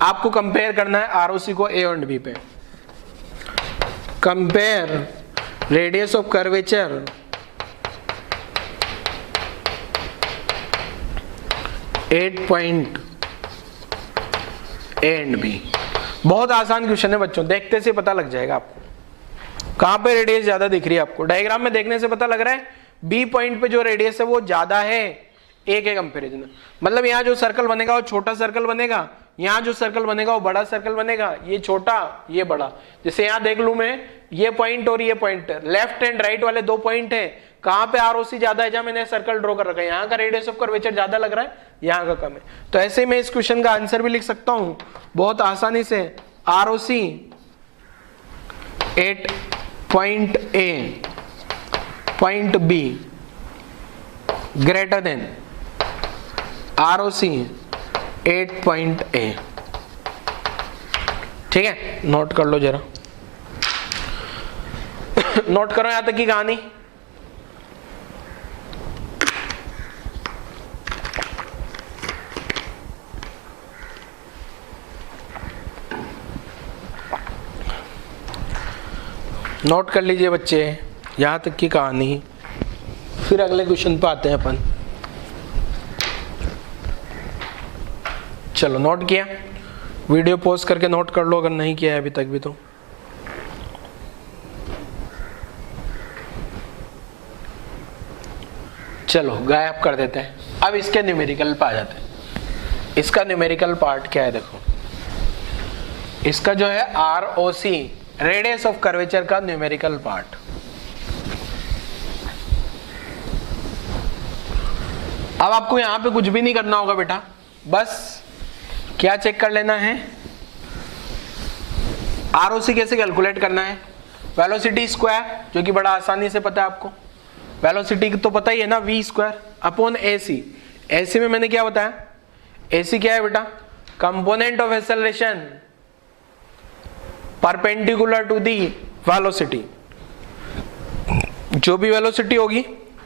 आपको कंपेयर करना है आरओसी को ए और बी पे। Compare radius of curvature at point A and B. बहुत आसान क्वेश्चन है बच्चों, देखते से पता लग जाएगा आपको कहां पे रेडियस ज्यादा दिख रही है। आपको डायग्राम में देखने से पता लग रहा है बी पॉइंट पे जो रेडियस है वो ज्यादा है ए के कंपेरिजन में। मतलब यहाँ जो सर्कल बनेगा वो छोटा सर्कल बनेगा, यहाँ जो सर्कल बनेगा वो बड़ा सर्कल बनेगा, ये छोटा ये बड़ा। जैसे यहाँ देख लू मैं, ये पॉइंट और ये पॉइंट, लेफ्ट एंड राइट वाले दो पॉइंट है, कहां पे आरओसी ज्यादा है, जहां मैंने सर्कल ड्रॉ कर रखा है, यहाँ का रेडियस ऑफ कर्वेचर ज्यादा लग रहा है, यहाँ का कम है। तो ऐसे मैं इस क्वेश्चन का आंसर भी लिख सकता हूं बहुत आसानी से। ROC at point A point B greater than ROC at point A. ठीक है, नोट कर लो जरा, नोट करो यहां तक की कहानी। नोट कर लीजिए बच्चे यहां तक की कहानी, फिर अगले क्वेश्चन पे आते हैं अपन। चलो नोट किया? वीडियो पॉज करके नोट कर लो अगर नहीं किया है अभी तक भी तो। चलो गायब कर देते हैं। अब इसके न्यूमेरिकल पे आ जाते हैं। इसका न्यूमेरिकल पार्ट क्या है देखो, इसका जो है आरओसी रेडियस ऑफ कर्वेचर का न्यूमेरिकल पार्ट। अब आपको यहां पे कुछ भी नहीं करना होगा बेटा, बस क्या चेक कर लेना है, आरओसी कैसे कैलकुलेट करना है। वेलोसिटी स्क्वायर जो कि बड़ा आसानी से पता है आपको, वेलोसिटी तो पता ही है ना, V square upon AC. AC में मैंने क्या बताया, एसी क्या है बेटा, component of acceleration perpendicular to the velocity. जो भी वेलोसिटी होगी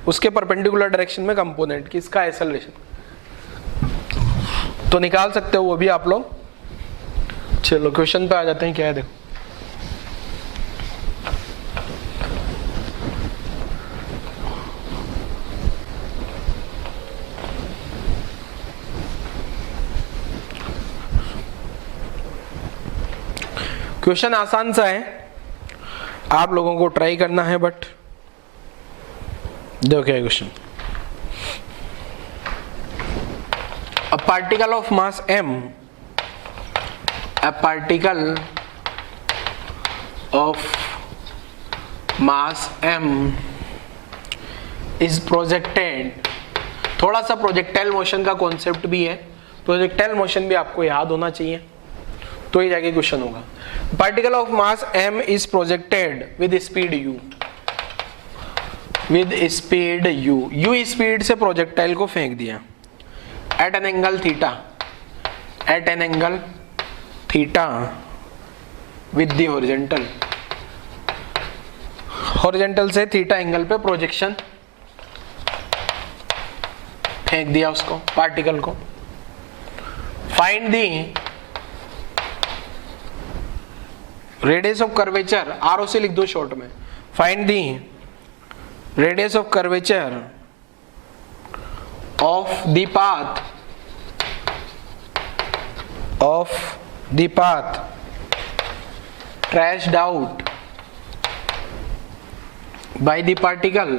उसके परपेंडिकुलर डायरेक्शन में कंपोनेंट किसका एक्सेलरेशन, तो निकाल सकते हो वो भी आप लोग। चलो क्वेश्चन पे आ जाते हैं, क्या है देखो। क्वेश्चन आसान सा है, आप लोगों को ट्राई करना है, बट देखो क्या है question. A particle of mass m, a particle of mass m is projected। थोड़ा सा प्रोजेक्टाइल मोशन का कॉन्सेप्ट भी है, प्रोजेक्टाइल मोशन भी आपको याद होना चाहिए तो ही जाके क्वेश्चन होगा। Particle of mass m is projected with speed u, with speed u, u speed से प्रोजेक्टाइल को फेंक दिया at an angle theta, at an angle theta with the horizontal, horizontal से थीटा एंगल पे प्रोजेक्शन फेंक दिया उसको, पार्टिकल को। Find the radius of curvature, ROC लिख दो शॉर्ट में। Find the radius of curvature of the path traced out by the particle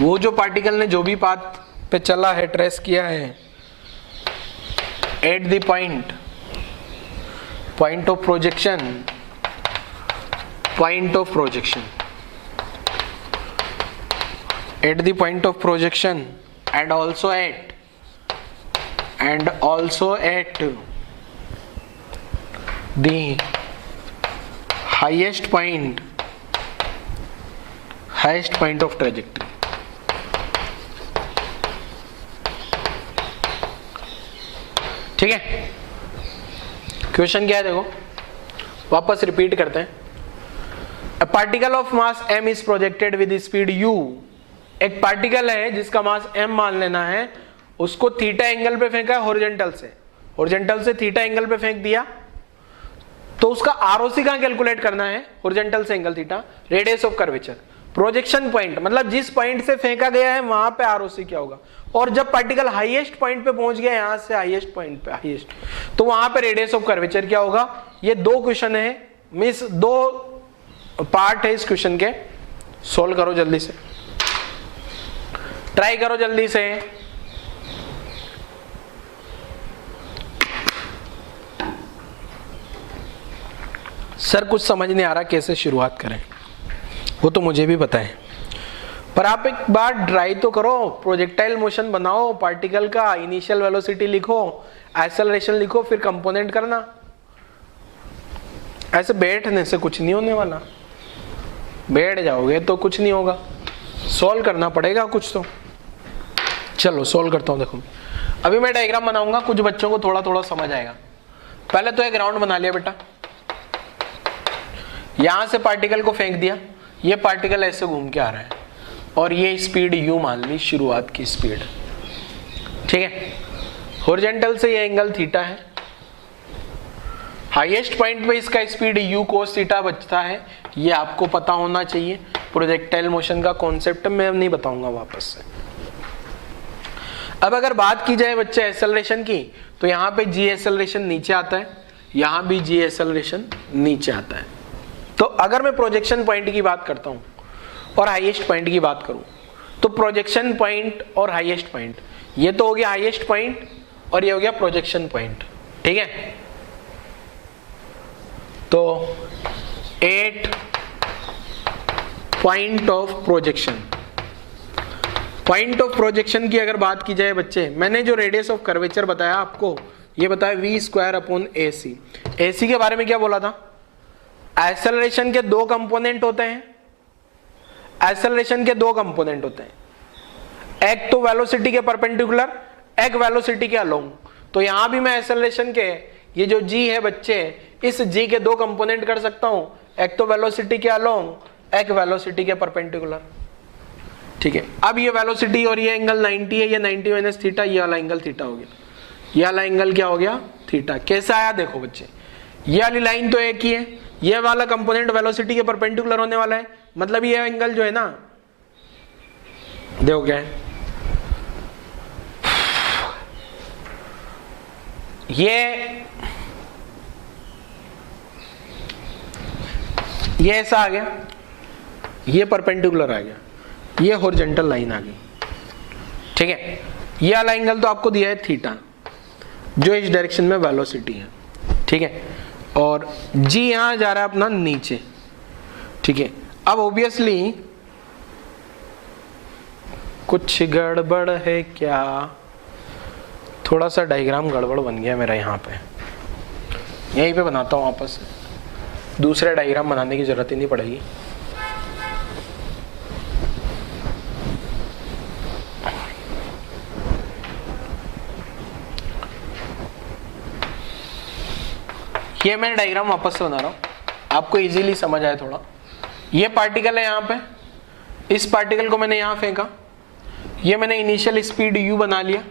वो जो पार्टिकल ने जो भी पाथ पे चला है, ट्रेस किया है, eight the point of projection, at the point of projection and also at the highest point of trajectory. ठीक है, क्वेश्चन क्या है देखो, वापस रिपीट करते हैं। A particle of mass m is projected with speed u. एक पार्टिकल है जिसका मास m मान लेना है, उसको थीटा एंगल पे फेंका है हॉरिजॉन्टल से थीटा एंगल पे फेंक दिया, तो उसका आरओसी कहां कैलकुलेट करना है, हॉरिजॉन्टल से angle theta, radius of curvature, projection point मतलब जिस पॉइंट से फेंका गया है वहां पे आरओसी क्या होगा, और जब पार्टिकल हाईएस्ट पॉइंट पे पहुंच गया यहां से हाईएस्ट पॉइंट पे तो वहां पे रेडियस ऑफ कर्वेचर क्या होगा। ये दो क्वेश्चन है, मींस दो पार्ट है इस क्वेश्चन के, सोल्व करो जल्दी से, ट्राई करो जल्दी से। सर कुछ समझ नहीं आ रहा कैसे शुरुआत करें, वो तो मुझे भी पता है, पर आप एक बार ट्राई तो करो, प्रोजेक्टाइल मोशन बनाओ, पार्टिकल का इनिशियल वेलोसिटी लिखो, एक्सेलरेशन लिखो, फिर कंपोनेंट करना। ऐसे बैठने से कुछ नहीं होने वाला, बैठ जाओगे तो कुछ नहीं होगा, सॉल्व करना पड़ेगा कुछ तो। चलो सॉल्व करता हूं। देखो अभी मैं डायग्राम बनाऊंगा, कुछ बच्चों को थोड़ा थोड़ा समझ आएगा। पहले तो एक राउंड बना लिया बेटा, यहां से पार्टिकल को फेंक दिया, ये पार्टिकल ऐसे घूम के आ रहा है और ये स्पीड u मान ली, शुरुआत की स्पीड, ठीक है। हॉरिजॉन्टल से ये एंगल थीटा है, हाईएस्ट पॉइंट पे इसका स्पीड u cos थीटा बचता है, ये आपको पता होना चाहिए। प्रोजेक्टाइल मोशन का कॉन्सेप्ट मैं नहीं बताऊंगा वापस से। अब अगर बात की जाए बच्चे एक्सेलरेशन की, तो यहाँ पे g एक्सेलरेशन नीचे आता है, यहाँ भी g एक्सेलरेशन नीचे आता है। तो अगर मैं प्रोजेक्शन पॉइंट की बात करता हूँ और हाईएस्ट पॉइंट की बात करूँ, तो प्रोजेक्शन पॉइंट और हाईएस्ट पॉइंट, ये तो हो गया हाईएस्ट पॉइंट और ये हो गया प्रोजेक्शन पॉइंट, ठीक है। तो एट पॉइंट ऑफ प्रोजेक्शन की अगर बात की जाए बच्चे, मैंने जो रेडियस ऑफ कर्वेचर बताया आपको, ये बताया v²/ac। ac के बारे में क्या बोला था, एक्सेलरेशन के दो कंपोनेंट होते हैं, एक तो वेलोसिटी के परपेंडिकुलर, एक वेलोसिटी के अलोंग। तो यहां भी मैं एक्सेलरेशन के ये जो g है बच्चे, इस g के दो कंपोनेंट कर सकता हूं, एक तो वेलोसिटी के अलोंग, एक वेलोसिटी के परपेंडिकुलर, ठीक है। अब ये वेलोसिटी और ये एंगल 90 है, ये 90 माइनस थीटा, ये वाला एंगल थीटा हो गया, ये वाला एंगल क्या हो गया, थीटा। कैसा आया देखो बच्चे, ये वाली लाइन तो एक ही है, ये वाला कंपोनेंट वेलोसिटी के परपेंडिकुलर होने वाला है, मतलब ये एंगल जो है ना, देखो क्या है, ये ऐसा आ गया, ये परपेंडिकुलर आ गया, ये हॉरिजॉन्टल लाइन आ गई, ठीक है। ये वाला एंगल तो आपको दिया है थीटा, जो इस डायरेक्शन में वेलोसिटी है, ठीक है, और g यहां जा रहा है अपना नीचे, ठीक है। अब ऑब्वियसली कुछ गड़बड़ है क्या, थोड़ा सा डायग्राम गड़बड़ बन गया मेरा, यहाँ पे यहीं पे बनाता हूँ वापस, दूसरे डायग्राम बनाने की जरूरत ही नहीं पड़ेगी। ये मैं डायग्राम वापस से बना रहा हूँ, आपको इजीली समझ आए थोड़ा। ये पार्टिकल है यहाँ पे, इस पार्टिकल को मैंने यहाँ फेंका, ये मैंने इनिशियल स्पीड u बना लिया,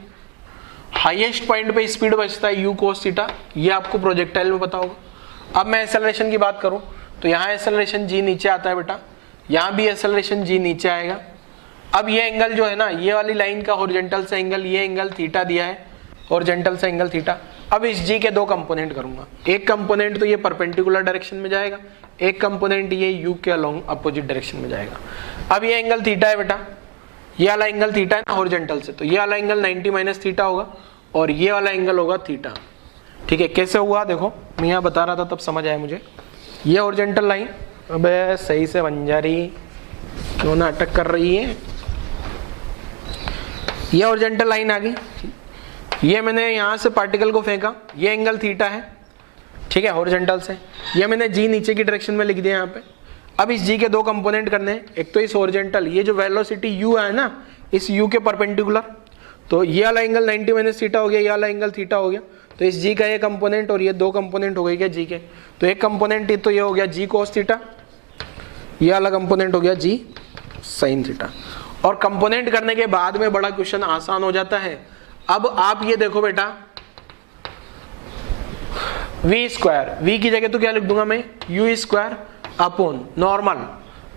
हाईएस्ट पॉइंट पे स्पीड बचता है u cos थीटा, ये आपको प्रोजेक्टाइल में पता होगा। अब मैं एक्सेलरेशन की बात करूं, तो यहाँ एक्सेलरेशन g नीचे आता है बेटा, यहाँ भी एक्सेलरेशन g नीचे आएगा। अब ये एंगल जो है ना, ये वाली लाइन का हॉरिजॉन्टल से एंगल, ये एंगल थीटा दिया है, हॉरिजॉन्टल से एंगल थीटा। अब इस g के दो कंपोनेंट करूंगा, एक कंपोनेंट तो ये परपेंडिकुलर डायरेक्शन में जाएगा, एक कंपोनेंट ये u के अलोंग अपोजिट डायरेक्शन में जाएगा। अब ये एंगल थीटा है बेटा, ये वाला एंगल थीटा है ना हॉरिजॉन्टल से, तो ये वाला एंगल 90 माइनस थीटा होगा और ये वाला एंगल होगा थीटा। ठीक है, कैसे हुआ देखो, मैं यहाँ बता रहा था तब समझ आया मुझे। ये हॉरिजॉन्टल लाइन, अबे सही से बन जा रही, क्यों नाटक कर रही है। ये हॉरिजॉन्टल लाइन आ गई, ये मैंने यहाँ से पार्टिकल को फेंका, ये एंगल थीटा है, ठीक है, हॉरिजॉन्टल से। ये मैंने जी नीचे की डायरेक्शन में लिख दिया यहाँ पे। अब इस जी के दो कंपोनेंट करने हैं, एक तो इस हॉरिजॉन्टल, ये जो वेलोसिटी यू है ना, इस यू के परपेंडिकुलर, तो ये वाला एंगल 90 माइनस थीटा हो गया, ये वाला एंगल थीटा हो गया, तो इस जी का ये कंपोनेंट और ये दो कंपोनेंट हो गए क्या जी के, तो एक कंपोनेंट तो ये हो गया जी कोस थीटा, ये वाला कंपोनेंट हो गया जी साइन थीटा। और कंपोनेंट करने के बाद में बड़ा क्वेश्चन आसान हो जाता है। अब आप ये देखो बेटा, वी स्क्वायर, वी की जगह तो क्या लिख दूंगा मैं, you square upon normal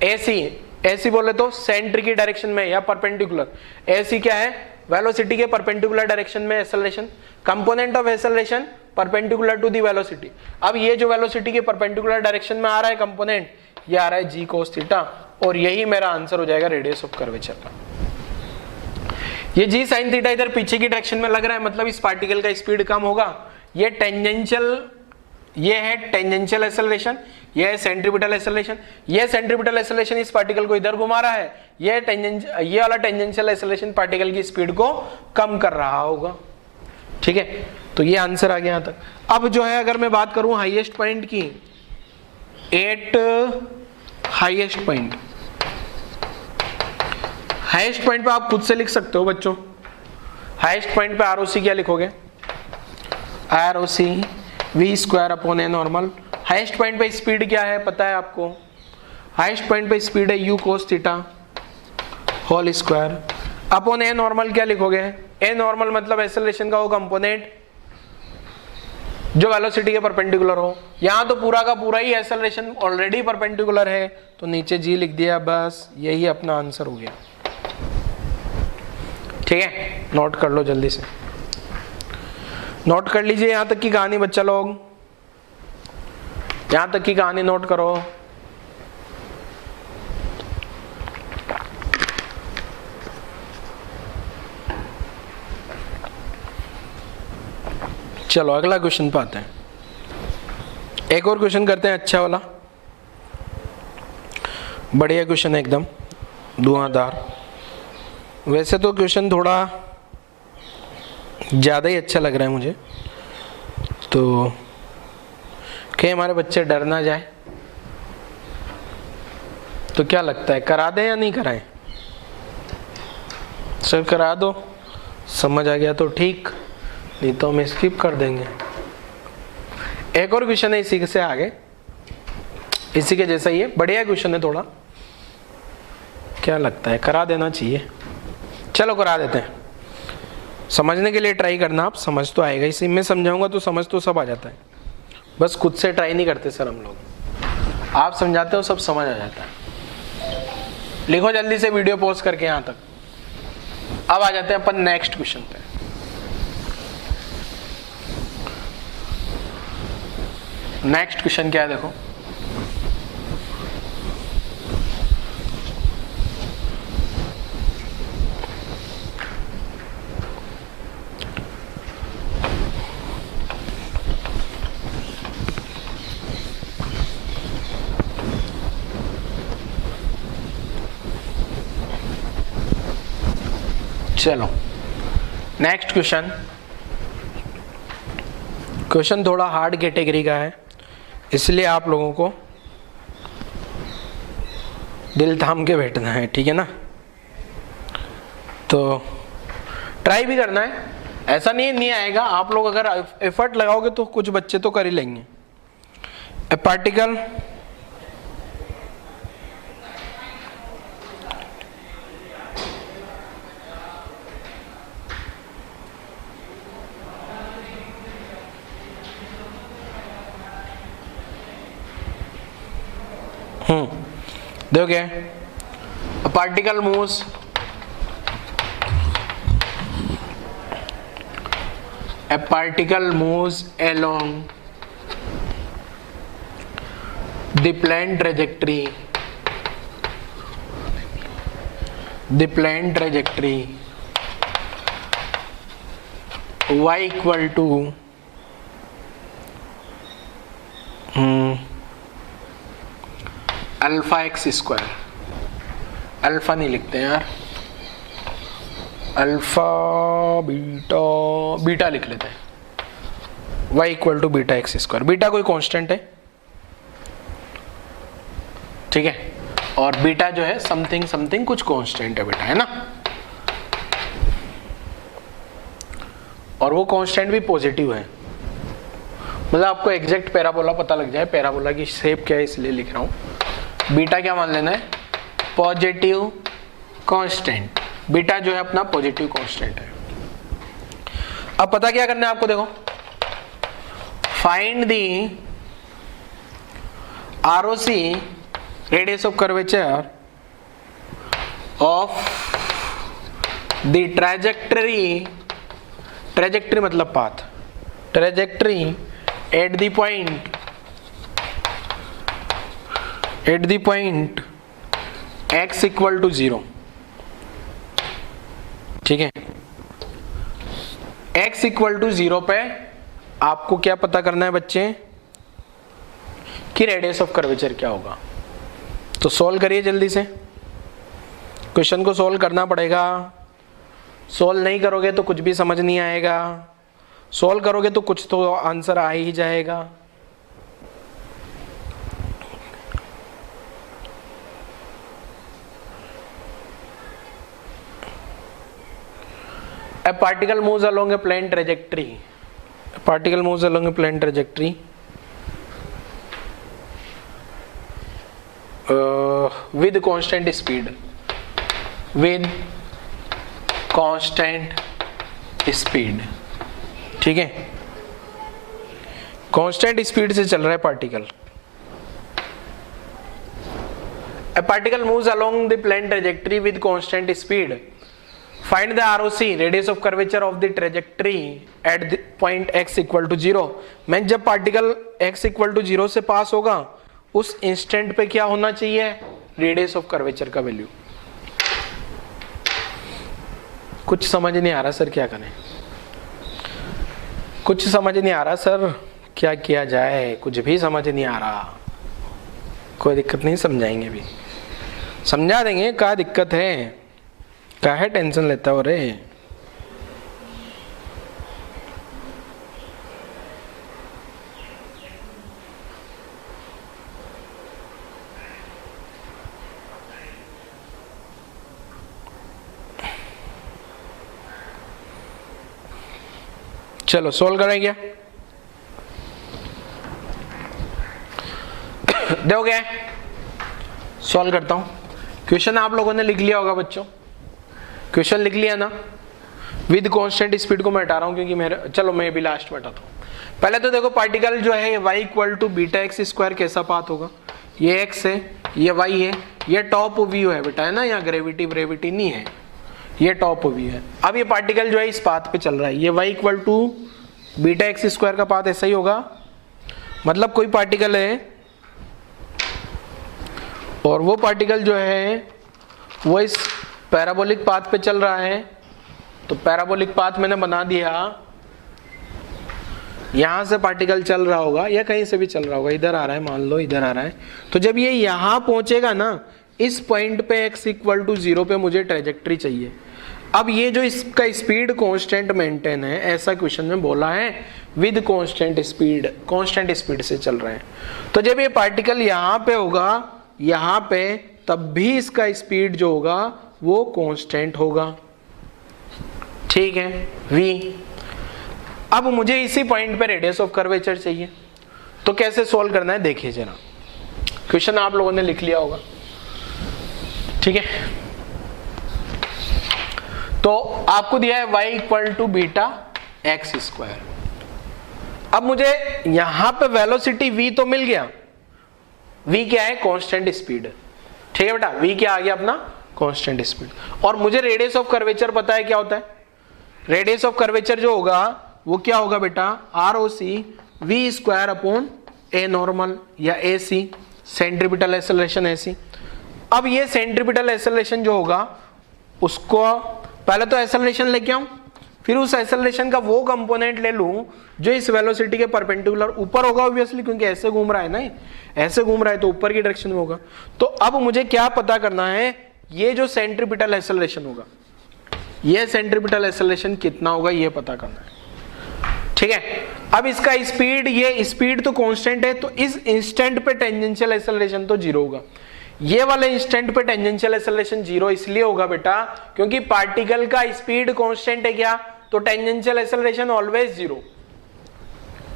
AC, AC बोले तो सेंटर की डायरेक्शन में या परपेंडिकुलर, एसी क्या है, वेलोसिटी के परपेंडिकुलर डायरेक्शन में acceleration, component of acceleration perpendicular to the velocity. अब ये जो वेलोसिटी के परपेंडिकुलर डायरेक्शन में आ रहा है कंपोनेंट, ये आ रहा है जी कोस थीटा, और यही मेरा आंसर हो जाएगा रेडियस ऑफ कर्वेचर का। ये जी साइन थीटा इधर पीछे की डायरेक्शन में लग रहा है, मतलब इस पार्टिकल का स्पीड कम होगा। ये टेंजेंशियल, ये है टेंजेंशियल एक्सेलरेशन, ये है सेंट्रीपिटल एक्सेलरेशन। ये सेंट्रीपिटल एक्सेलरेशन इस पार्टिकल को इधर घुमा रहा है, ये वाला टेंजेंशियल एक्सेलरेशन पार्टिकल की स्पीड को कम कर रहा होगा। ठीक है, तो ये आंसर आ गया यहाँ तक। अब जो है अगर मैं बात करूं हाईएस्ट पॉइंट की, 8 हाईएस्ट पॉइंट, हाईएस्ट पॉइंट पे आप खुद से लिख सकते हो बच्चों। हाईएस्ट पॉइंट पे आरओसी क्या लिखोगे, ROC V square upon A normal. Highest point पे स्पीड क्या है पता है आपको, हाईएस्ट पॉइंट पे स्पीड है U cos theta whole square upon A normal. क्या लिखोगे, ए नॉर्मल मतलब एक्सेलरेशन का वो कंपोनेंट जो वेलोसिटी के परपेंडिकुलर हो। यहाँ तो पूरा का पूरा ही एक्सेलरेशन ऑलरेडी परपेंडिकुलर है, तो नीचे जी लिख दिया, बस यही अपना आंसर हो गया। ठीक है, नोट कर लो जल्दी से, नोट कर लीजिए यहां तक की कहानी बच्चा लोग, यहां तक की कहानी नोट करो। चलो अगला क्वेश्चन पे आते हैं, एक और क्वेश्चन करते हैं अच्छा वाला, बढ़िया क्वेश्चन है एकदम धुआंधार। वैसे तो क्वेश्चन थोड़ा ज़्यादा ही अच्छा लग रहा है मुझे, तो कहीं हमारे बच्चे डर ना जाए, तो क्या लगता है करा दें या नहीं कराएं? सर करा दो, समझ आ गया तो ठीक, नहीं तो हम स्किप कर देंगे। एक और क्वेश्चन है इसी से आगे, इसी के जैसा ही है, बढ़िया क्वेश्चन है थोड़ा, क्या लगता है करा देना चाहिए? चलो करा देते हैं, समझने के लिए ट्राई करना, आप समझ तो आएगा, इसी में समझाऊंगा तो समझ तो सब आ जाता है, बस खुद से ट्राई नहीं करते सर हम लोग, आप समझाते हो सब समझ आ जाता है। लिखो जल्दी से वीडियो पॉज करके यहाँ तक। अब आ जाते हैं अपन नेक्स्ट क्वेश्चन पे। नेक्स्ट क्वेश्चन क्या है देखो, चलो नेक्स्ट क्वेश्चन, क्वेश्चन थोड़ा हार्ड कैटेगरी का है, इसलिए आप लोगों को दिल थाम के बैठना है, ठीक है ना, तो ट्राई भी करना है, ऐसा नहीं आएगा, आप लोग अगर एफर्ट लगाओगे तो कुछ बच्चे तो कर ही लेंगे। ए पार्टिकल देखोगे, a particle moves along the plane trajectory the plane trajectory y equal to alpha X square, alpha नहीं लिखते हैं यार, अल्फा बीटा, बीटा लिख लेते हैं, y equal to beta X square. Beta कोई कांस्टेंट है, ठीक है, और बीटा जो है समथिंग समथिंग कुछ कांस्टेंट है बेटा, है ना, और वो कांस्टेंट भी पॉजिटिव है, मतलब आपको एग्जैक्ट पैराबोला पता लग जाए, पैराबोला की शेप क्या है इसलिए लिख रहा हूं। बीटा क्या मान लेना है, पॉजिटिव कांस्टेंट, बीटा जो है अपना पॉजिटिव कांस्टेंट है। अब पता क्या करना है आपको, देखो, find the ROC radius of curvature of the trajectory, trajectory मतलब path, trajectory at the point x equal to 0, ठीक है, x इक्वल टू 0 पे आपको क्या पता करना है बच्चे कि रेडियस ऑफ कर्वेचर क्या होगा। तो सॉल्व करिए जल्दी से, क्वेश्चन को सॉल्व करना पड़ेगा, सॉल्व नहीं करोगे तो कुछ भी समझ नहीं आएगा, सॉल्व करोगे तो कुछ तो आंसर आ ही जाएगा। A particle moves along a plane trajectory. A particle moves along a plane trajectory with constant speed. With constant speed. ठीक है, कांस्टेंट स्पीड से चल रहा है particle. A particle moves along the plane trajectory with constant speed. Find the ROC, radius of curvature of the trajectory at the point x equal to 0. मैं जब particle x equal to 0 से पास होगा उस instant पे क्या होना चाहिए, radius of curvature का वैल्यू। कुछ समझ नहीं आ रहा सर, क्या करें, कुछ समझ नहीं आ रहा सर, क्या किया जाए, कुछ भी समझ नहीं आ रहा। कोई दिक्कत नहीं, समझाएंगे भी, समझा देंगे, क्या दिक्कत है, काहे टेंशन लेता हो रे। चलो सोल्व करें क्या, दोगे, सॉल्व करता हूं। क्वेश्चन आप लोगों ने लिख लिया होगा बच्चों, क्वेश्चन लिख लिया ना। विद कांस्टेंट स्पीड को मैं हटा रहा हूं क्योंकि मेरे, चलो मैं भी लास्ट में हटाता हूं। पहले तो देखो पार्टिकल जो है y equal to beta X square कैसा पाथ होगा, ये x है, ये y है, ये टॉप व्यू है बेटा, है ना, यहाँ ग्रेविटी नहीं है, ये टॉप व्यू है। अब ये पार्टिकल जो है इस पाथ पे चल रहा है, ये y equal to beta X square का पाथ ऐसा ही होगा, मतलब कोई पार्टिकल है और वो पार्टिकल जो है वो इस पैराबोलिक पाथ पे चल रहा है। तो पैराबोलिक पाथ मैंने बना दिया, यहां से पार्टिकल चल रहा होगा या कहीं से भी चल रहा होगा, इधर आ रहा है, मान लो इधर आ रहा है, तो जब ये यहां पहुंचेगा ना, इस पॉइंट पे x इक्वल टू 0 पे मुझे ट्रेजेक्ट्री चाहिए। अब ये जो इसका स्पीड कांस्टेंट मेंटेन है, ऐसा क्वेश्चन में बोला है, विद कांस्टेंट स्पीड से चल रहे हैं। तो जब ये पार्टिकल यहाँ पे होगा, यहाँ पे, तब भी इसका स्पीड जो होगा वो कांस्टेंट होगा, ठीक है, v। अब मुझे इसी पॉइंट पे रेडियस ऑफ कर्वेचर चाहिए, तो कैसे सॉल्व करना है देखिए जरा। क्वेश्चन आप लोगों ने लिख लिया होगा, ठीक है। तो आपको दिया है y equal to beta X square. अब मुझे यहां पे वेलोसिटी v तो मिल गया, v क्या है, कांस्टेंट स्पीड, ठीक है बेटा, v क्या आ गया अपना, कांस्टेंट स्पीड। और मुझे रेडियस ऑफ कर्वेचर पता है क्या होता है, रेडियस ऑफ कर्वेचर जो होगा वो क्या होगा बेटा, ROC v square upon a normal या AC, सेंट्रीपिटल एक्सेलरेशन AC। अब ये सेंट्रीपिटल एक्सेलरेशन जो होगा उसको पहले तो एक्सेलरेशन लेके आऊं, फिर उस एक्सेलरेशन का वो कंपोनेंट ले लूं जो इस वेलोसिटी के परपेंडिकुलर ऊपर होगा ऑब्वियसली, क्योंकि ऐसे घूम रहा है ना, ऐसे घूम रहा है तो ऊपर की डायरेक्शन में होगा। तो अब मुझे क्या पता करना है, ये जो सेंट्रीपिटल एक्सेलरेशन होगा, ये सेंट्रीपिटल एक्सेलरेशन कितना होगा ये पता करना है। ठीक है, अब इसका स्पीड, ये स्पीड तो कांस्टेंट है, तो इस इंस्टेंट पे टेंजेंशियल एक्सेलरेशन तो जीरो होगा। ये वाले इंस्टेंट पे टेंजेंशियल एक्सेलरेशन जीरो इसलिए होगा बेटा क्योंकि पार्टिकल का स्पीड कांस्टेंट है क्या, तो टेंजेंशियल एक्सेलरेशन ऑलवेज जीरो।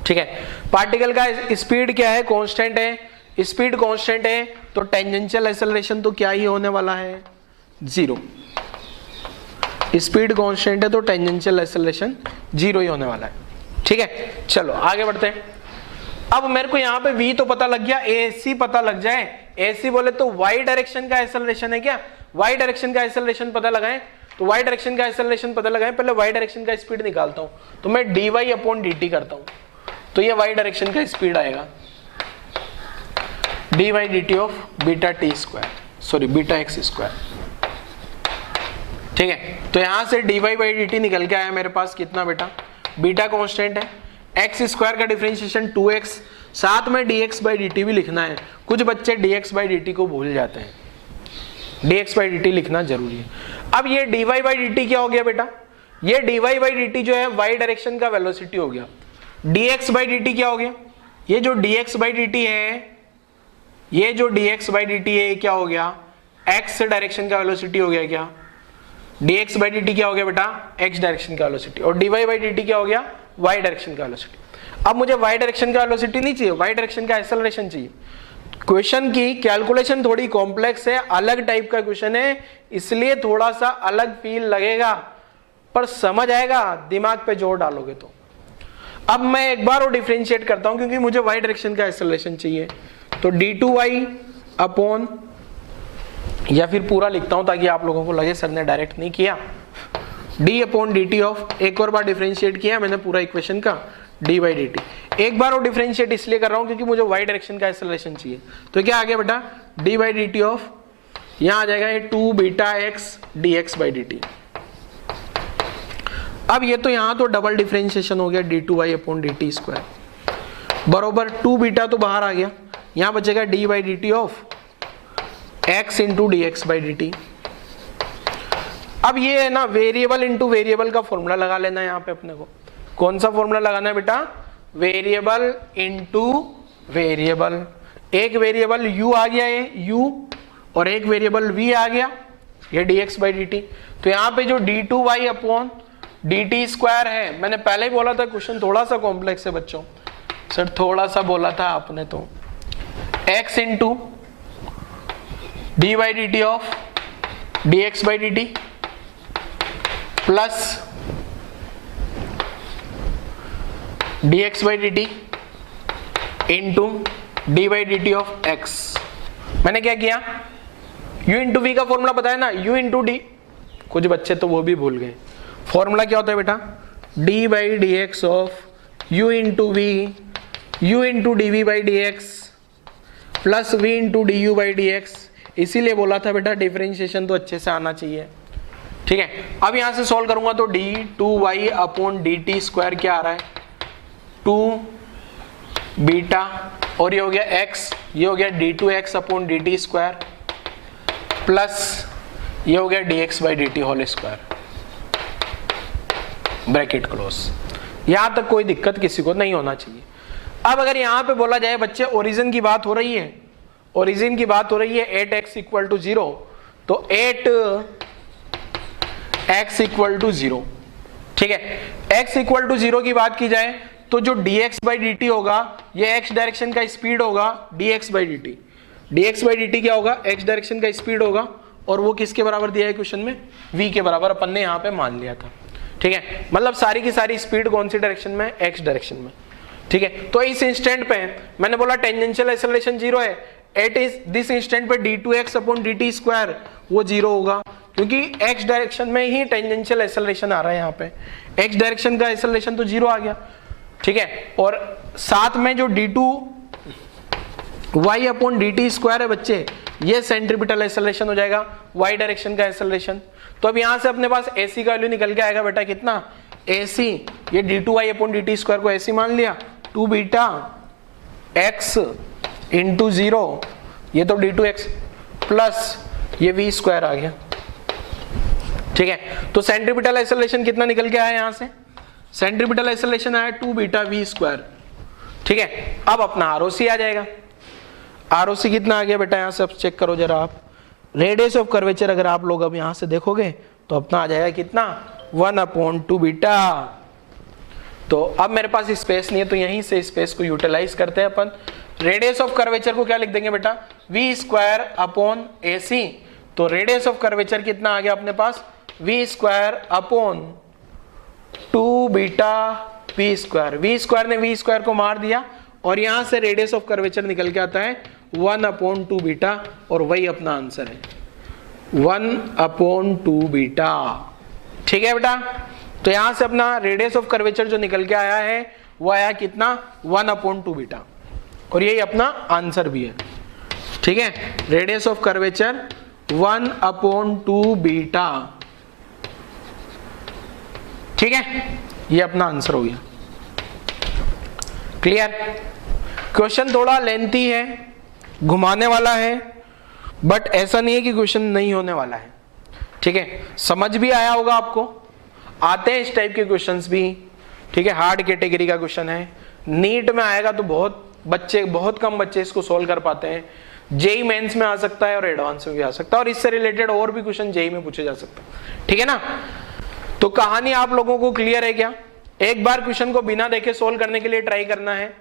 ठीक है, पार्टिकल का स्पीड क्या है, कांस्टेंट है, स्पीड कांस्टेंट है तो टेंजेंशियल एक्सेलरेशन तो क्या ही होने वाला है, जीरो। स्पीड कांस्टेंट है तो टेंजेंशियल एक्सेलरेशन जीरो ही होने वाला है। ठीक है, चलो आगे बढ़ते हैं। अब मेरे को यहाँ पे v तो पता लग गया, ac पता लग जाए, ac बोले तो y डायरेक्शन का एक्सेलरेशन है क्या, y डायरेक्शन का एक्सेलरेशन पता लगाएं, तो y डायरेक्शन का एक्सेलरेशन पता लगाएं, पहले y डायरेक्शन का स्पीड निकालता हूं, तो मैं dy अपॉन dt करता हूं, तो ये y डायरेक्शन का स्पीड आएगा dy dt of beta T square, sorry beta X square. ठीक है, तो यहां से dy बाई dt निकल के आया मेरे पास कितना बेटा, बीटा कांस्टेंट है, एक्स स्क्वायर का डिफरेंशिएशन 2x, साथ में dx बाई dt भी लिखना है। कुछ बच्चे dx बाई dt को भूल जाते हैं, dx बाई dt लिखना जरूरी है। अब ये dy बाई dt क्या हो गया बेटा, ये dy बाई dt जो है y डायरेक्शन का वेलोसिटी हो गया। dx बाई dt क्या हो गया, ये जो dx बाई dt है, ये जो dx बाई dt है क्या हो गया, x डायरेक्शन का वेलोसिटी हो गया क्या, dx बाई dt क्या हो गया बेटा, x डायरेक्शन का वेलोसिटी, और dy बाई dt क्या हो गया, y डायरेक्शन का वेलोसिटी। अब मुझे y डायरेक्शन का वेलोसिटी नहीं चाहिए, y डायरेक्शन का एक्सेलरेशन चाहिए। क्वेश्चन की कैलकुलेशन थोड़ी कॉम्प्लेक्स है, अलग टाइप का क्वेश्चन है, इसलिए थोड़ा सा अलग फील लगेगा, पर समझ आएगा दिमाग पे जोर डालोगे तो। अब मैं एक बार और डिफरेंशिएट करता हूं क्योंकि मुझे y डायरेक्शन का एक्सेलरेशन चाहिए, तो d2y अपॉन, या फिर पूरा लिखता हूं ताकि आप लोगों को लगे सर ने डायरेक्ट नहीं किया, d अपॉन dt ऑफ, एक और बार डिफरेंशिएट किया मैंने पूरा इक्वेशन का, d बाई dt। एक बार और डिफरेंशिएट इसलिए कर रहा हूं क्योंकि मुझे y डायरेक्शन का एक्सेलरेशन चाहिए, तो क्या आ गया बेटा, d बाई dt ऑफ, यहां आ जाएगा ये 2 beta x dx by dt। अब ये तो यहां तो डबल डिफरेंशिएशन हो गया d2y अपॉन dt स्क्वायर बरोबर 2 बीटा तो बाहर आ गया, यहां बचेगा d by dt of x into dx by dt। अब ये है ना वेरिएबल इंटू वेरिएबल का फॉर्मूला लगा लेना है यहाँ पे अपने को। कौन सा फॉर्मूला लगाना है बेटा, वेरिएबल इंटू वेरिएबल। एक वेरिएबल u आ गया ये u, और एक वेरिएबल v आ गया ये dx बाई dt। तो यहाँ पे जो d2y अपॉन dt स्क्वायर है, मैंने पहले ही बोला था क्वेश्चन थोड़ा सा कॉम्प्लेक्स है बच्चों, सर थोड़ा सा बोला था आपने, तो x into D by D T of D X by D T plus D X by D T into D by D T of x. मैंने क्या किया, u इंटू वी का फॉर्मूला पता है ना, u इंटू डी, कुछ बच्चे तो वो भी भूल गए। फॉर्मूला क्या होता है बेटा, d by D X of u into वी, u into D V by D X plus v into D U by D X. इसीलिए बोला था बेटा डिफरेंशिएशन तो अच्छे से आना चाहिए। ठीक है, अब यहां से सॉल्व करूंगा तो D two Y upon D T square क्या आ रहा है, 2 बीटा, और ये हो गया x, ये हो गया D two X upon D T square plus ये हो गया D X by D T whole square, bracket close. यहां तक कोई दिक्कत किसी को नहीं होना चाहिए। अब अगर यहां पे बोला जाए बच्चे ओरिजिन की बात हो रही है, ओरिजिन की बात हो रही है 8x इक्वल टू 0, तो 8x इक्वल टू 0। ठीक है, x इक्वल टू 0 की बात की जाए तो जो dx बाई डी टी होगा ये x डायरेक्शन का स्पीड होगा dx by D T. dx by D T क्या होगा, x डायरेक्शन का स्पीड होगा, और वो किसके बराबर दिया है क्वेश्चन में, v के बराबर अपन ने यहाँ पे मान लिया था। ठीक है, मतलब सारी की सारी स्पीड कौन सी डायरेक्शन में, x डायरेक्शन में। ठीक है, तो इस इंस्टेंट पे मैंने बोला टेंजेंशियल एक्सेलरेशन 0 है, एट इज दिस इंस्टेंट पे d2x अपॉन dt स्क्वायर वो 0 होगा, क्योंकि x डायरेक्शन में ही टेंजेंशियल एक्सेलरेशन आ रहा है। यहाँ पे x डायरेक्शन का एक्सेलरेशन तो 0 आ गया। ठीक है, और साथ में जो d2y अपॉन dt स्क्वायर है बच्चे, ये सेंट्रीपिटल एक्सेलरेशन हो जाएगा y डायरेक्शन का एक्सेलरेशन। तो अब यहां से अपने पास AC का वैल्यू निकल के आएगा बेटा कितना, AC, ये d2y अपॉन dt स्क्वायर को AC मान लिया, 2 बीटा x इंटू 0, ये तो d2x प्लस ये v स्क्वायर आ गया। ठीक है, तो सेंट्रीपिटल एक्सेलरेशन कितना निकल के आया यहां से, सेंट्रीपिटल एक्सेलरेशन आया 2 बीटा v स्क्वायर। ठीक है, अब अपना ROC आ जाएगा। ROC कितना आ गया बेटा, यहां से अब चेक करो जरा आप, रेडियस ऑफ कर्वेचर अगर आप लोग अब यहां से देखोगे तो अपना आ जाएगा कितना, 1/2 बीटा। तो अब मेरे पास स्पेस नहीं है तो यहीं से स्पेस को यूटिलाइज करते हैं अपन। रेडियस ऑफ कर्वेचर को क्या लिख देंगे बेटा, v स्क्वायर अपॉन AC। तो रेडियस ऑफ कर्वेचर कितना आ गया अपने पास, v square upon 2 beta v square. v square ने v स्क्वायर को मार दिया और यहां से रेडियस ऑफ कर्वेचर निकल के आता है 1/2 बीटा, और वही अपना आंसर है 1/2 बीटा। ठीक है बेटा, तो यहां से अपना रेडियस ऑफ कर्वेचर जो निकल के आया है वो आया कितना, 1/2 बीटा, और यही अपना आंसर भी है। ठीक है, रेडियस ऑफ कर्वेचर 1/2 बीटा। ठीक है, ये अपना आंसर हो गया। क्लियर? क्वेश्चन थोड़ा लेंथी है, घुमाने वाला है, बट ऐसा नहीं है कि क्वेश्चन नहीं होने वाला है। ठीक है, समझ भी आया होगा आपको, आते हैं इस टाइप के क्वेश्चंस भी। ठीक है, हार्ड कैटेगरी का क्वेश्चन है, नीट में आएगा तो बहुत कम बच्चे इसको सोल्व कर पाते हैं। जेई मेंस में आ सकता है और एडवांस में भी आ सकता है, और इससे रिलेटेड और भी क्वेश्चन जेई में पूछे जा सकता है। ठीक है ना, तो कहानी आप लोगों को क्लियर है क्या? एक बार क्वेश्चन को बिना देखे सोल्व करने के लिए ट्राई करना है।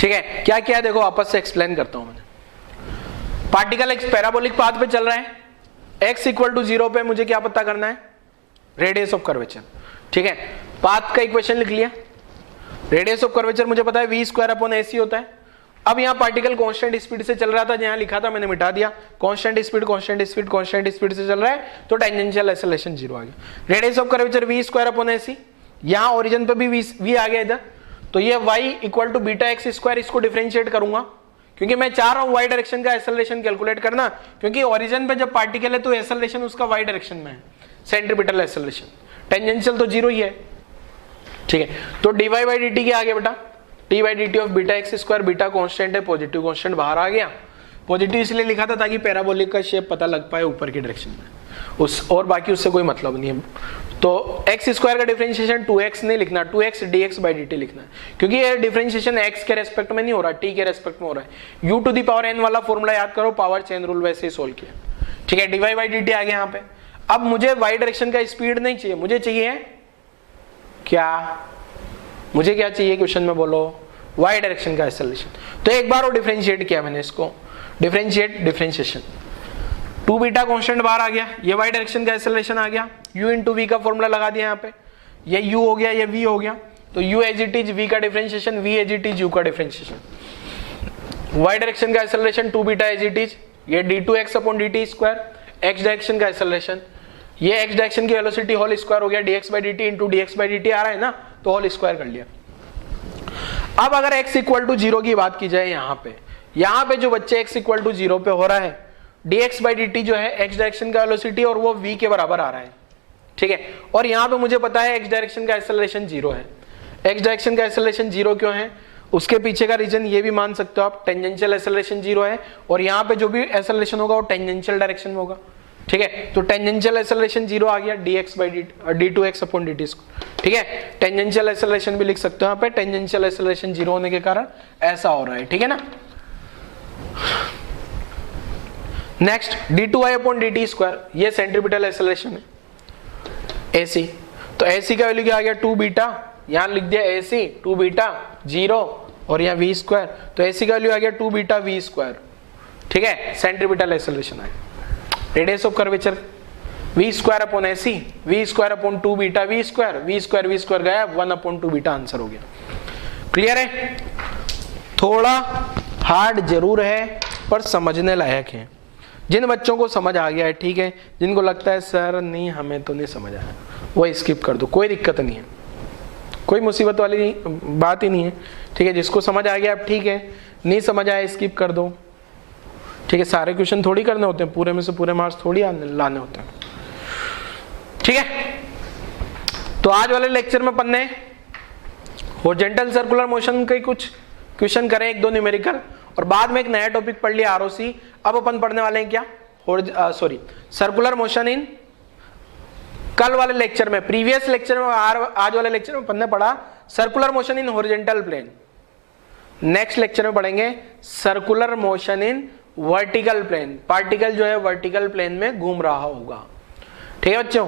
ठीक है, क्या क्या देखो वापस से एक्सप्लेन करता हूं मैं। पार्टिकल एक पैराबोलिक पाथ पे चल रहा है, x = 0 पे मुझे क्या पता करना है, रेडियस ऑफ कर्वेचर। ठीक है, पाथ का इक्वेशन लिख लिया, रेडियस ऑफ कर्वेचर मुझे पता है v स्क्वायर अपॉन AC होता है। अब यहाँ पार्टिकल कांस्टेंट स्पीड से चल रहा था, जहां लिखा था मैंने मिटा दिया, कांस्टेंट स्पीड से चल रहा है, तो टेंजेंशियल एक्सेलरेशन 0 आ गया। Radius of curvature v square upon AC, यहाँ ओरिजिन पे भी v आ गया इधर, तो ये y = बीटा x स्क्वायर, इसको डिफरेंशिएट करूंगा क्योंकि मैं चाह रहा हूं y डायरेक्शन का एक्सेलरेशन कैलकुलेट करना, क्योंकि ओरिजिन पे जब पार्टिकल है तो एक्सेलरेशन उसका y डायरेक्शन में है, सेंट्रीपिटल एक्सेलरेशन, टेंजेंशियल तो 0 ही है। ठीक है, तो dy/dt क्या आ गया बेटा, d/dt of beta x square, beta constant है, पॉजिटिव कांस्टेंट बाहर आ गया। पॉजिटिव इसलिए लिखा था ताकि पैराबोलिक का शेप पता लग पाए ऊपर की डायरेक्शन में, और बाकी उससे कोई मतलब नहीं है। तो x स्क्वायर का डिफरेंशिएशन 2x नहीं लिखना, 2x dx/dt लिखना है, क्योंकि ये डिफरेंशिएशन x के रेस्पेक्ट में नहीं हो रहा, t के रेस्पेक्ट में हो रहा है। u⁴n वाला फॉर्मूला याद करो, पावर चेन रूल वैसे ही सोल्व किया। ठीक है, dy/dt आ गया यहाँ पे। अब मुझे y डायरेक्शन का स्पीड नहीं चाहिए, मुझे चाहिए क्या, मुझे क्या चाहिए क्वेश्चन में बोलो, y डायरेक्शन का एक्सेलरेशन। तो एक बार वो डिफरेंशिएट किया मैंने, इसको डिफरेंशिएशन 2 बीटा कांस्टेंट बाहर आ गया, ये y डायरेक्शन का एक्सेलरेशन आ गया, u × v का फॉर्मूला लगा दिया यहाँ पे, ये u हो गया, ये v हो गया, तो u as it is v का differentiation, v as it is u का डिफरेंशिएशन। y डायरेक्शन का acceleration 2 beta as it is, ये d2x upon dt square, x direction का एक्सेलरेशन, ये x डायरेक्शन की वेलोसिटी होल स्क्वायर हो गया, dx/dt into dx/dt आ रहा है ना, तो होल स्क्वायर कर लिया। अब अगर x = 0 की बात की जाए, यहाँ पे जो बच्चे x = 0 पे हो रहा है, dx/dt जो है x डायरेक्शन का वेलोसिटी और वो v के बराबर आ रहा है। ठीक है, और यहाँ पे मुझे पता है x डायरेक्शन का एक्सेलरेशन 0 है। x डायरेक्शन का एक्सेलरेशन 0 क्यों है, उसके पीछे का रीजन ये भी मान सकते हो आप, टेंजेंशियल एक्सेलरेशन 0 है, और यहाँ पे जो भी एक्सेलरेशन होगा वो टेंजेंशियल डायरेक्शन में होगा। ठीक है, तो टेंजेंशियल एक्सेलरेशन 0 आ गया, d2x अपॉन dt। ठीक है, टेंजेंशियल एक्सेलरेशन भी लिख सकते हो यहाँ पे, टेंजेंशियल एक्सेलरेशन 0 होने के कारण ऐसा हो रहा है। ठीक है ना, next d2y upon dt square, ये सेंट्रीपिटल एक्सेलरेशन है AC, तो AC का वैल्यू क्या आ गया, 2 बीटा, यहाँ लिख दिया AC 2 बीटा 0, और यहाँ v स्क्वायर, तो AC का वैल्यू आ गया 2 बीटा v स्क्वायर। ठीक है, सेंट्रीपिटल एक्सेलरेशन है। Radius of curvature v square upon AC, v square upon 2 beta v square, v square गया, 1/2 बीटा आंसर हो गया। क्लियर है, थोड़ा हार्ड जरूर है पर समझने लायक है। जिन बच्चों को समझ आ गया है ठीक है, जिनको लगता है सर नहीं हमें तो नहीं समझ आया, वो स्किप कर दो, कोई दिक्कत नहीं है, कोई मुसीबत वाली बात ही नहीं है। ठीक है, जिसको समझ आ गया अब ठीक है, नहीं समझ आया स्किप कर दो। ठीक है, सारे क्वेश्चन थोड़ी करने होते हैं, पूरे में से पूरे मार्क्स थोड़ी लाने होते हैं। ठीक है, तो आज वाले लेक्चर में अपन ने हॉरिजॉन्टल सर्कुलर मोशन के कुछ क्वेश्चन करें, एक दो न्यूमेरिकल, और बाद में एक नया टॉपिक पढ़ लिया आरओसी। अब अपन पढ़ने वाले हैं क्या, सर्कुलर मोशन इन, कल वाले लेक्चर में, प्रीवियस लेक्चर में, आज वाले लेक्चर में अपन ने पढ़ा circular motion in horizontal plane. Next lecture में पढ़ेंगे circular motion in vertical plane, particle जो है वर्टिकल प्लेन में घूम रहा होगा। ठीक है बच्चों,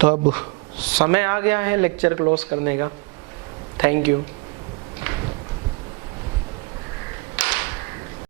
तो अब समय आ गया है लेक्चर क्लोज करने का। Thank you.